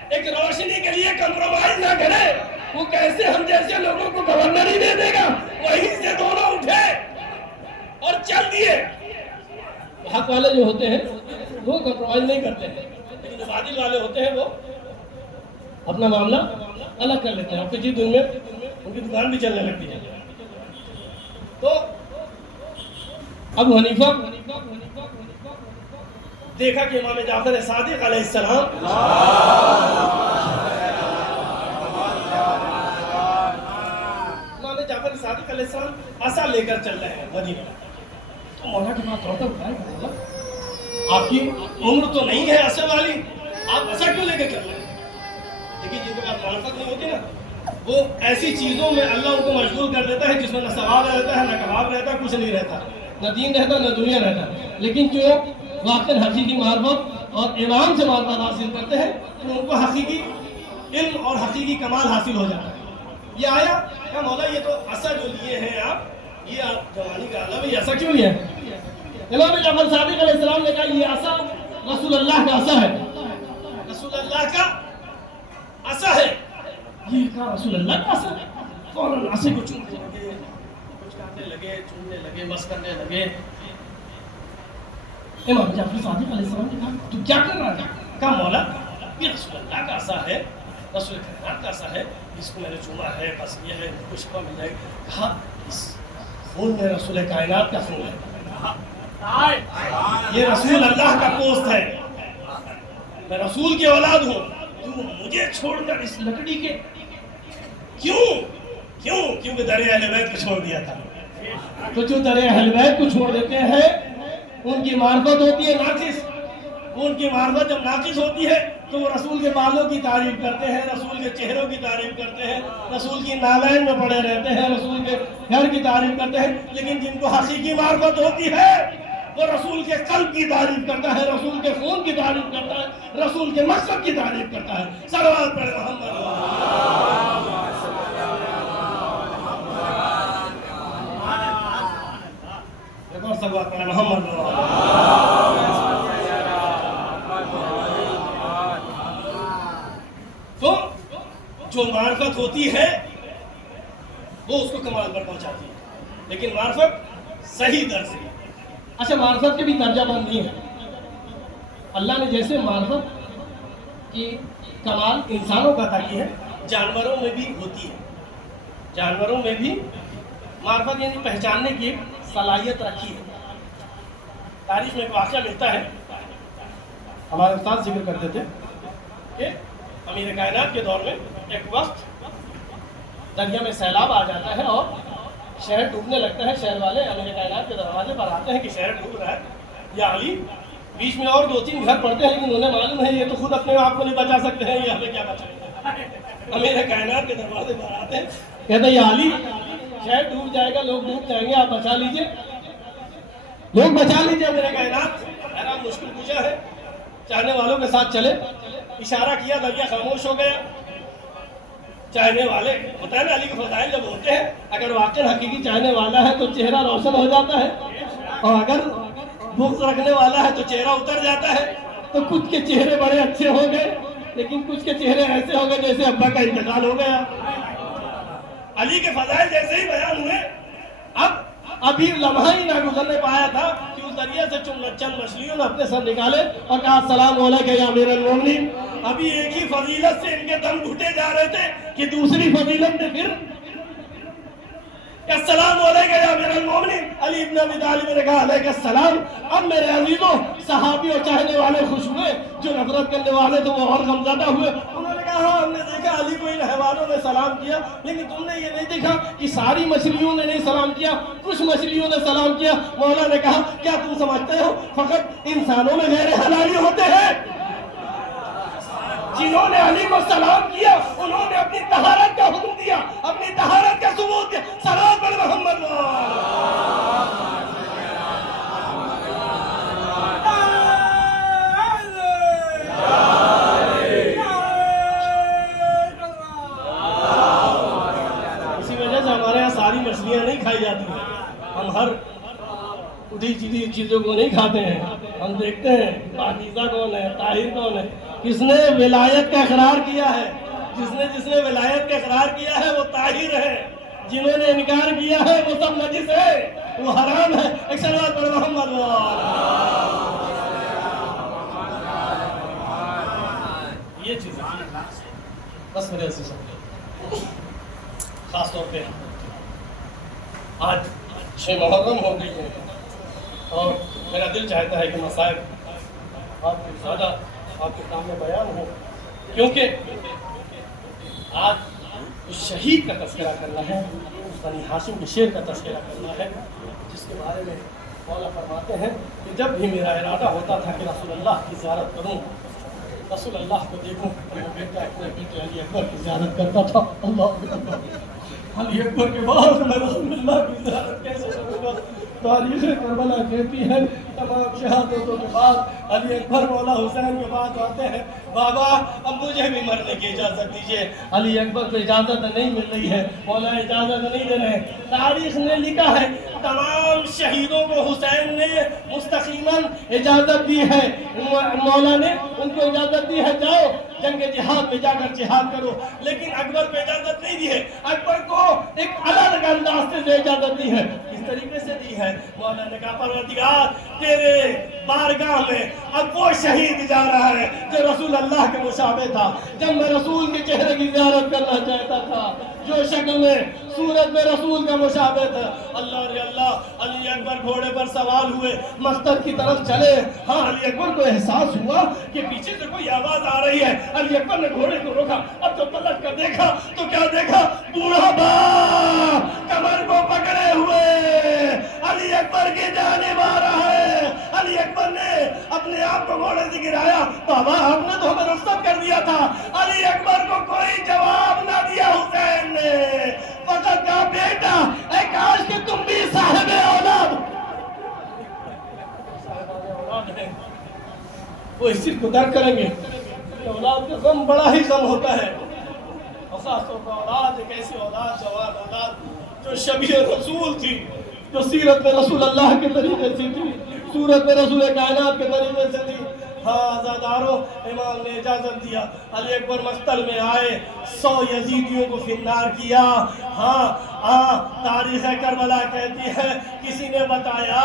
ایک روشنی کے لیے کمپرومائز نہ کرے، وہ کیسے ہم جیسے لوگوں کو گورنر ہی دے دے گا؟ وہیں سے دونوں اٹھے اور چل دیے۔ حق والے جو ہوتے ہیں وہ کمپرومائز نہیں کرتے ہیں، لیکن جو باطل والے ہوتے ہیں وہ اپنا معاملہ الگ کر لیتے ہیں، اور کچھ دن میں ان کی دکان بھی چلنے لگتی ہے۔ تو ابو حنیفہ دیکھا کہ امام جعفر صادق علیہ السلام جعفر صادق علیہ السلام عصا لے کر چل رہے ہیں مدینہ۔ تو مولا کے پاس روتا اٹھائے، آپ کی عمر تو نہیں ہے عصا والی، آپ عصا کیوں لے کے چل رہے ہیں؟ لیکن جن کے پاس معرفت نہیں ہوتی نا، وہ ایسی چیزوں میں اللہ ان کو مشغول کر دیتا ہے جس میں نہ ثواب رہتا ہے، نہ کباب رہتا ہے، کچھ نہیں رہتا، نہ دین رہتا، نہ دنیا رہتا۔ لیکن جو واقعی حقیقی معرفت اور امام سے معرفت حاصل کرتے ہیں تو ان کو حقیقی علم اور حقیقی کمال حاصل ہو جاتا ہے۔ یہ آیا کہ مولا یہ تو عصا جو لیے ہیں آپ، یہ آپ جوانی کا عالم ہے، یہ عصا کیوں لیا ہے؟ امام جعفر صادق علیہ السلام نے کہا یہ عصا رسول اللہ کا عصا ہے، رسول اللہ کا عصا ہے۔ یہ کہا رسول اللہ کا عصا ہے، فوراً عصے کو چومنے لگے، کچھ کرنے لگے، چومنے لگے، مس کرنے لگے۔ امام جعفر صادق علیہ السلام نے کہا تو کیا کر رہا ہے؟ کہا مولا یہ رسول اللہ کا عصا ہے، رسول کائنات کا عصا ہے، اس کو میں نے چوما ہے، بس یہ ہے، کچھ شفا مل جائے گی۔ کہا اس خون میں رسول کائنات کا خون ہے، یہ رسول اللہ کا پوست ہے، میں رسول کی اولاد ہوں، تو مجھے چھوڑ کر اس لکڑی کے کیونکہ دریا اہل بیت کو چھوڑ دیا تھا۔ تو جو دریا اہل بیت کو چھوڑ دیتے ہیں ان کی معرفت ہوتی ہے ناقص، ان کی معرفت جب ناقص ہوتی ہے تو وہ رسول کے بالوں کی تعریف کرتے ہیں، رسول کے چہروں کی تعریف کرتے ہیں، رسول کی نالین میں پڑے رہتے ہیں، رسول کے گھر کی تعریف کرتے ہیں۔ لیکن جن کو حقیقی معرفت ہوتی ہے وہ رسول کے قلب کی تعریف کرتا ہے، رسول کے خون کی تعریف کرتا ہے، رسول کے مقصد کی تعریف کرتا ہے۔ صلوات پڑھے محمد۔ ایک اور صلوات پڑھے محمد۔ تو جو معرفت ہوتی ہے وہ اس کو کمال پر پہنچاتی ہے، لیکن معرفت صحیح در سے۔ اچھا، معرفت کے بھی درجہ بندی ہے۔ اللہ نے جیسے معرفت کی کمال انسانوں کا عطا کی ہے، جانوروں میں بھی ہوتی ہے، جانوروں میں بھی معرفت یعنی پہچاننے کی ایک صلاحیت رکھی ہے۔ تاریخ میں ایک واقعہ ملتا ہے، ہمارے استاد ذکر کرتے تھے کہ امیر کائنات کے دور میں ایک وقت دریا میں سیلاب آ جاتا ہے اور شہر ڈوبنے لگتا ہے۔ شہر والے امیر کائنات کے دروازے پر آتے ہیں کہ شہر ڈوب رہا ہے یا علی، بیچ میں اور 2-3 گھر پڑتے ہیں، لیکن انہیں معلوم ہے یہ تو خود اپنے آپ کو نہیں بچا سکتے ہیں، یہ ہمیں کیا بچائیں گے۔ امیر کائنات کے دروازے پر آتے ہیں، کہتے ہیں یا علی شہر ڈوب جائے گا، لوگ ڈوب جائیں گے، آپ بچا لیجئے، لوگ بچا لیجئے امیر کائنات۔ بہرحال مشکل پوچھا ہے، چاہنے والوں کے ساتھ چلے، اشارہ کیا، دریا خاموش ہو گیا۔ چاہنے والے ہوتا ہے نا، علی کے فضائل جب ہوتے ہیں، اگر واقعی حقیقی چاہنے والا ہے تو چہرہ روشن ہو جاتا ہے، اور اگر بغض رکھنے والا ہے تو چہرہ اتر جاتا ہے۔ تو کچھ کے چہرے بڑے اچھے ہو گئے، لیکن کچھ کے چہرے ایسے ہو گئے جیسے ابا کا انتقال ہو گیا۔ علی کے فضائل جیسے ہی بیان ہوئے، ابھی لمحہ ہی نہ گزرنے پایا تھا کہ اس دریا سے چند مچھلیوں نے اپنے سر نکالے اور کہا السلام علیکم یا امیر المومنین۔ ابھی ایک ہی فضیلت سے ان کے دم گھٹے جا رہے تھے کہ دوسری فضیلت نے پھر السلام علیکم یا امیر المومنین۔ علی ابن ابی طالب نے کہا علیکم السلام۔ اب میرے عزیزوں، صحابی اور چاہنے والے خوش ہوئے، جو نفرت کرنے والے تو وہ اور غمزدہ ہوئے۔ انہوں نے کہا ہاں ہم نے دیکھا علی کو ان حیوانوں نے سلام کیا، لیکن تم نے یہ نہیں دیکھا کہ ساری مچھلیوں نے نہیں سلام کیا، کچھ مچھلیوں نے سلام کیا۔ مولا نے کہا کیا تم سمجھتے ہو فقط انسانوں میں غیر حلالی ہوتے ہیں؟ جنہوں نے علی کو سلام کیا انہوں نے اپنی طہارت کا حکم دیا، اپنی طہارت کا ثبوت دیا۔ صلوات پڑھ محمد۔ اسی وجہ سے ہمارے یہاں ساری مچھلیاں نہیں کھائی جاتی ہیں، ہم ہر اٹھی چیزوں کو نہیں کھاتے ہیں، ہم دیکھتے ہیں پاکیزہ کون ہے؟ طاہر کون ہے؟ کس نے ولایت کا اقرار کیا ہے؟ جس نے ولایت کا اقرار کیا ہے وہ طاہر ہے، جنہوں نے انکار کیا ہے وہ سب نجس ہے، وہ حرام ہے۔ ایک صلوات پڑھ محمد یہ چیز بس میرے عزیز خاص طور پہ آج 6 محرم ہو گئی ہے اور میرا دل چاہتا ہے کہ مسائل آپ کو زیادہ آپ کے سامنے بیان ہو، کیونکہ آج اس شہید کا تذکرہ کرنا ہے، اس بنی ہاشم کے شیر کا تذکرہ کرنا ہے، جس کے بارے میں مولا فرماتے ہیں کہ جب بھی میرا ارادہ ہوتا تھا کہ رسول اللہ کی زیارت کروں، رسول اللہ کو دیکھوں، وہ بیٹا اپنے بیٹے علی اکبر کی زیارت کرتا تھا۔ اللہ علی اکبر کے بعد میں رسول اللہ کی زیارت کیسے کروں گا؟ تاریخ کربلا کہتی ہے تمام شہادتوں کے بعد علی اکبر مولا حسین کے پاس آتے ہیں، بابا اب مجھے بھی مرنے کی اجازت دیجیے۔ علی اکبر کو اجازت نہیں مل رہی ہے، مولا اجازت نہیں دے رہے۔ تاریخ نے لکھا ہے تمام شہیدوں کو حسین نے مستقیماً اجازت دی ہے، مولا نے ان کو اجازت دی ہے جاؤ جنگ جہاد میں جا کر جہاد کرو، لیکن اکبر کو اجازت نہیں دی ہے۔ اکبر کو ایک الگ انداز سے اجازت دی ہے۔ کس طریقے سے دی ہے؟ مولا نے کہا پروردگار تیرے بارگاہ میں اب وہ شہید جا رہا ہے جو رسول اللہ کے مشابہ تھا، جب میں رسول کے چہرے کی زیارت کرنا چاہتا تھا، جو شکل میں صورت میں رسول کا مشابہ تھا۔ اللہ رے اللہ، علی اکبر گھوڑے پر سوار ہوئے مقتل کی طرف چلے۔ ہاں علی اکبر کو احساس ہوا کہ پیچھے سے کوئی آواز آ رہی ہے۔ علی اکبر نے گھوڑے کو روکا، اب جو پلٹ کر دیکھا تو کیا دیکھا؟ بوڑھا باپ کمر کو پکڑے ہوئے علی اکبر کی جانب آ رہا ہے۔ علی اکبر نے اپنے آپ کو گھوڑے سے گرایا، بابا آپ نے تو ہمیں رخصت کر دیا تھا۔ علی اکبر کو کوئی جواب نہ دیا حسین نے، فقط کہا بیٹا اے کاش کہ تم بھی صاحب اولاد ہیں، وہ اس چیز کو درک کریں گے کہ اولاد کا غم بڑا ہی غم ہوتا ہے، اور خاص طور پر اولاد ایک ایسی اولاد، جوان اولاد جو شبیہ رسول تھی، جو سیرت میں رسول اللہ کے طریقے سے تھی، صورت میں رسول کائنات کے طریقے سے تھی۔ ہاں آزادارو، امام نے اجازت دیا، علی اکبر مقتل میں آئے، 100 یزیدیوں کو فنار کیا۔ ہاں تاریخ کربلا کہتی ہے کسی نے بتایا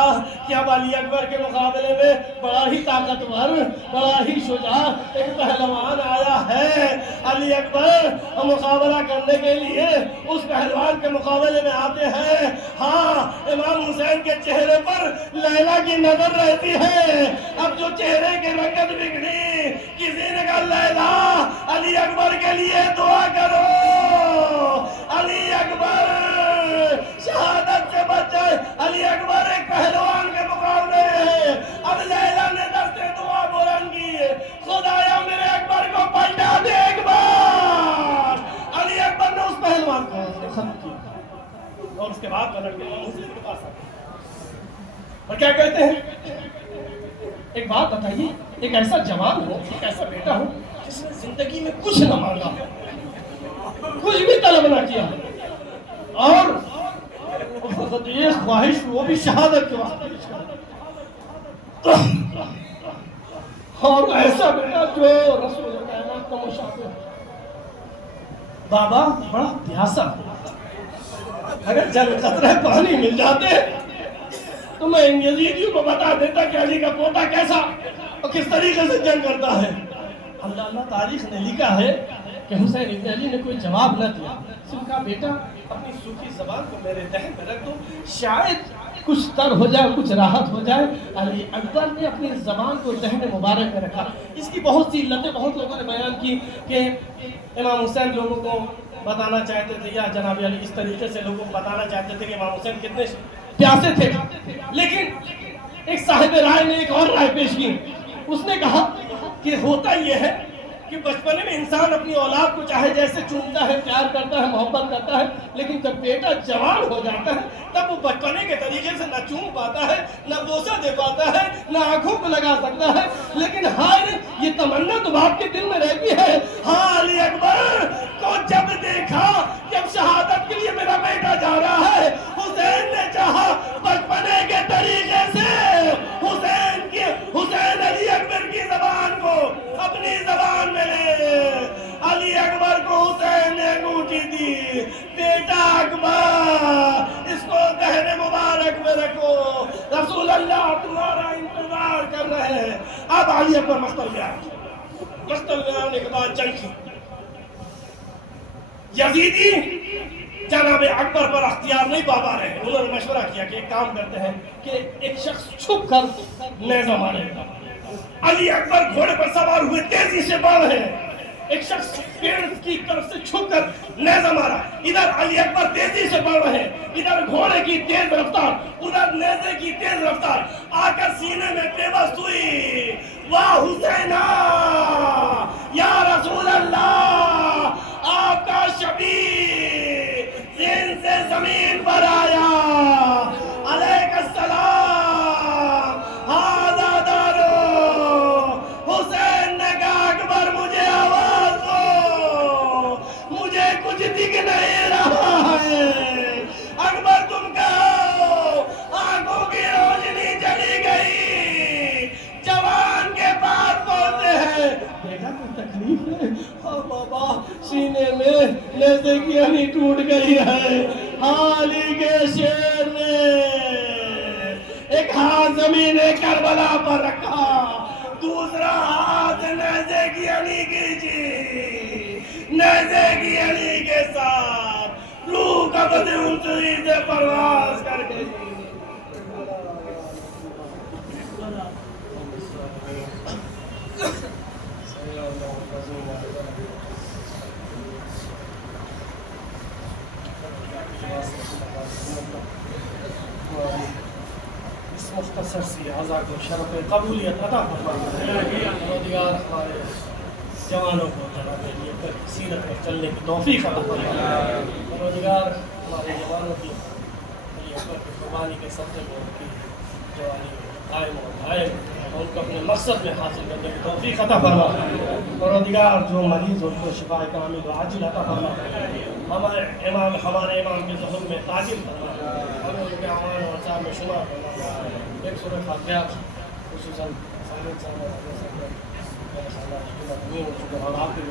کہ اب علی اکبر کے مقابلے میں بڑا ہی طاقتور، بڑا ہی شجاع ایک پہلوان آیا ہے۔ علی اکبر مقابلہ کرنے کے لیے اس پہلوان کے مقابلے میں آتے ہیں۔ ہاں امام حسین کے چہرے پر لیلا کی نظر رہتی ہے۔ اب جو چہرے کے رنگت بگڑی، کسی نے کہا لیلا علی اکبر کے لیے دعا کرو، علی اکبر شہادت سے بچ جائے۔ علی اکبر ایک پہلوان کے مقابلے ہے۔ اب لیلا نے دست دعا بلند کی، خدایا میرے اکبر کو پلٹا دے ایک بار۔ علی اکبر نے اس پہلوان کو ختم کیا اور اس کے بعد پلٹ کے مسلم کے پاس آتے اور کیا کہتے ہیں؟ ایک بات بتائیے، ایک ایسا جوان ہو، ایک ایسا بیٹا ہو جس نے زندگی میں کچھ نہ مانگا، کچھ بھی طلب نہ کیا، اور یہ خواہش وہ بھی شہادت کے وقت، اور ایسا بیٹا جو رسول کائنات کا مشابہ، بابا بڑا پیاسا، اگر چند قطرے پانی مل جاتے تو میں ان یزیدیوں کو بتا دیتا کہ علی کا پوتا کیسا اور کس طریقے سے جنگ کرتا ہے۔ اللہ تاریخ نے لکھا ہے کہ حسین ابن علی نے کوئی جواب نہ دیا، صرف کہا بیٹا اپنی سوکھی زبان کو میرے ذہن میں رکھ دو، شاید کچھ تر ہو جائے، کچھ راحت ہو جائے۔ علی اکبر نے اپنی زبان کو ذہن مبارک میں رکھا۔ اس کی بہت سی علتیں بہت لوگوں نے بیان کی کہ امام حسین لوگوں کو بتانا چاہتے تھے، یا جناب علی اس طریقے سے لوگوں کو بتانا چاہتے تھے کہ امام حسین کتنے پیاسے تھے، لیکن ایک صاحب رائے نے ایک اور رائے پیش کی۔ اس نے کہا کہ ہوتا یہ ہے کہ بچپنے میں انسان اپنی اولاد کو چاہے جیسے چومتا ہے، پیار کرتا ہے، محبت کرتا ہے، لیکن جب بیٹا جوان ہو جاتا ہے تب وہ بچپنے کے طریقے سے نہ چوم پاتا ہے، نہ بوسہ دے پاتا ہے، نہ آنکھوں کو لگا سکتا ہے، لیکن ہائے یہ تمنا تو باپ کے دل میں رہتی ہے۔ ہاں علی اکبر کو جب دیکھا کہ اب شہادت کے لیے میرا بیٹا جا رہا ہے، حسین نے چاہا بچپنے کے طریقے سے حسین علی اکبر اپنی زبان میں لے. علی اکبر کو حسین نے انگوٹھی دی. بیٹا اکبر اس کو دہن مبارک میں رکھو, رسول اللہ تمہارا انتظار کر رہے ہیں. اب علی اکبر مقتل میں آئے. مقتل میں آنے کے بعد جنگ کی. یزیدی جناب اکبر پر اختیار نہیں پا رہے. انہوں نے مشورہ کیا کہ ایک کام کرتے ہیں کہ ایک شخص چھپ کر نیزہ مارے. علی اکبر گھوڑے پر سوار ہوئے تیزی سے بڑھ رہے ہیں. ایک شخص پیڑ کی طرف سے چھپ کر نیزہ مارا. ادھر علی اکبر تیزی سے بڑھ رہے ہیں, ادھر گھوڑے کی تیز رفتار, ادھر نیزے کی تیز رفتار. آ کر سینے میں پیوست ہوئی. واہ حسینہ یا رسول اللہ, آپ کا شبیر زین سے زمین پر آیا. علیک السلام ہذا دارو. حسین نے کہا اکبر مجھے آواز دو, مجھے کچھ دکھ نہیں رہا ہے. اکبر تم کہو, آنکھوں کی روشنی چلی گئی. جوان کے پاس پہنچتے ہیں. بیٹا کوئی تکلیف ہے؟ ہاں بابا, سینے میں نیزے کی ہنی ٹوٹ گئی ہے. علی کے شیر نے ایک ہاتھ زمین کربلا پر رکھا, دوسرا ہاتھ نیزے کی ہنی کھینچی. نیزے کی ہنی کے ساتھ روح قبض انسوئی سے پرواز کر گئی. اس مختصر سی اعضاء کو شرف قبولیت عطا فرمائے. پروردگار ہمارے جوانوں کو طرح سیرت پر چلنے کی توفیق عطا فرمائے. پروردگار ہمارے جوانوں کی علی اکبر کی قربانی کے صدقے میں ان کی جوانی قائم و دائم اور ان کو اپنے مقصد میں حاصل کرنے کی توفیق عطا فرمائے. پروردگار جو مریض ان کو شفاء کامل و عاجل عطا فرمائے. ہمارے امام کے ظہور میں تاجر فرمائے. ہمیں ان کے اعمال اور اعصاب میں شمار فرمائے. ایک سورہ فاتحہ خصوصاً سالن صاحب اور آپ کے بھی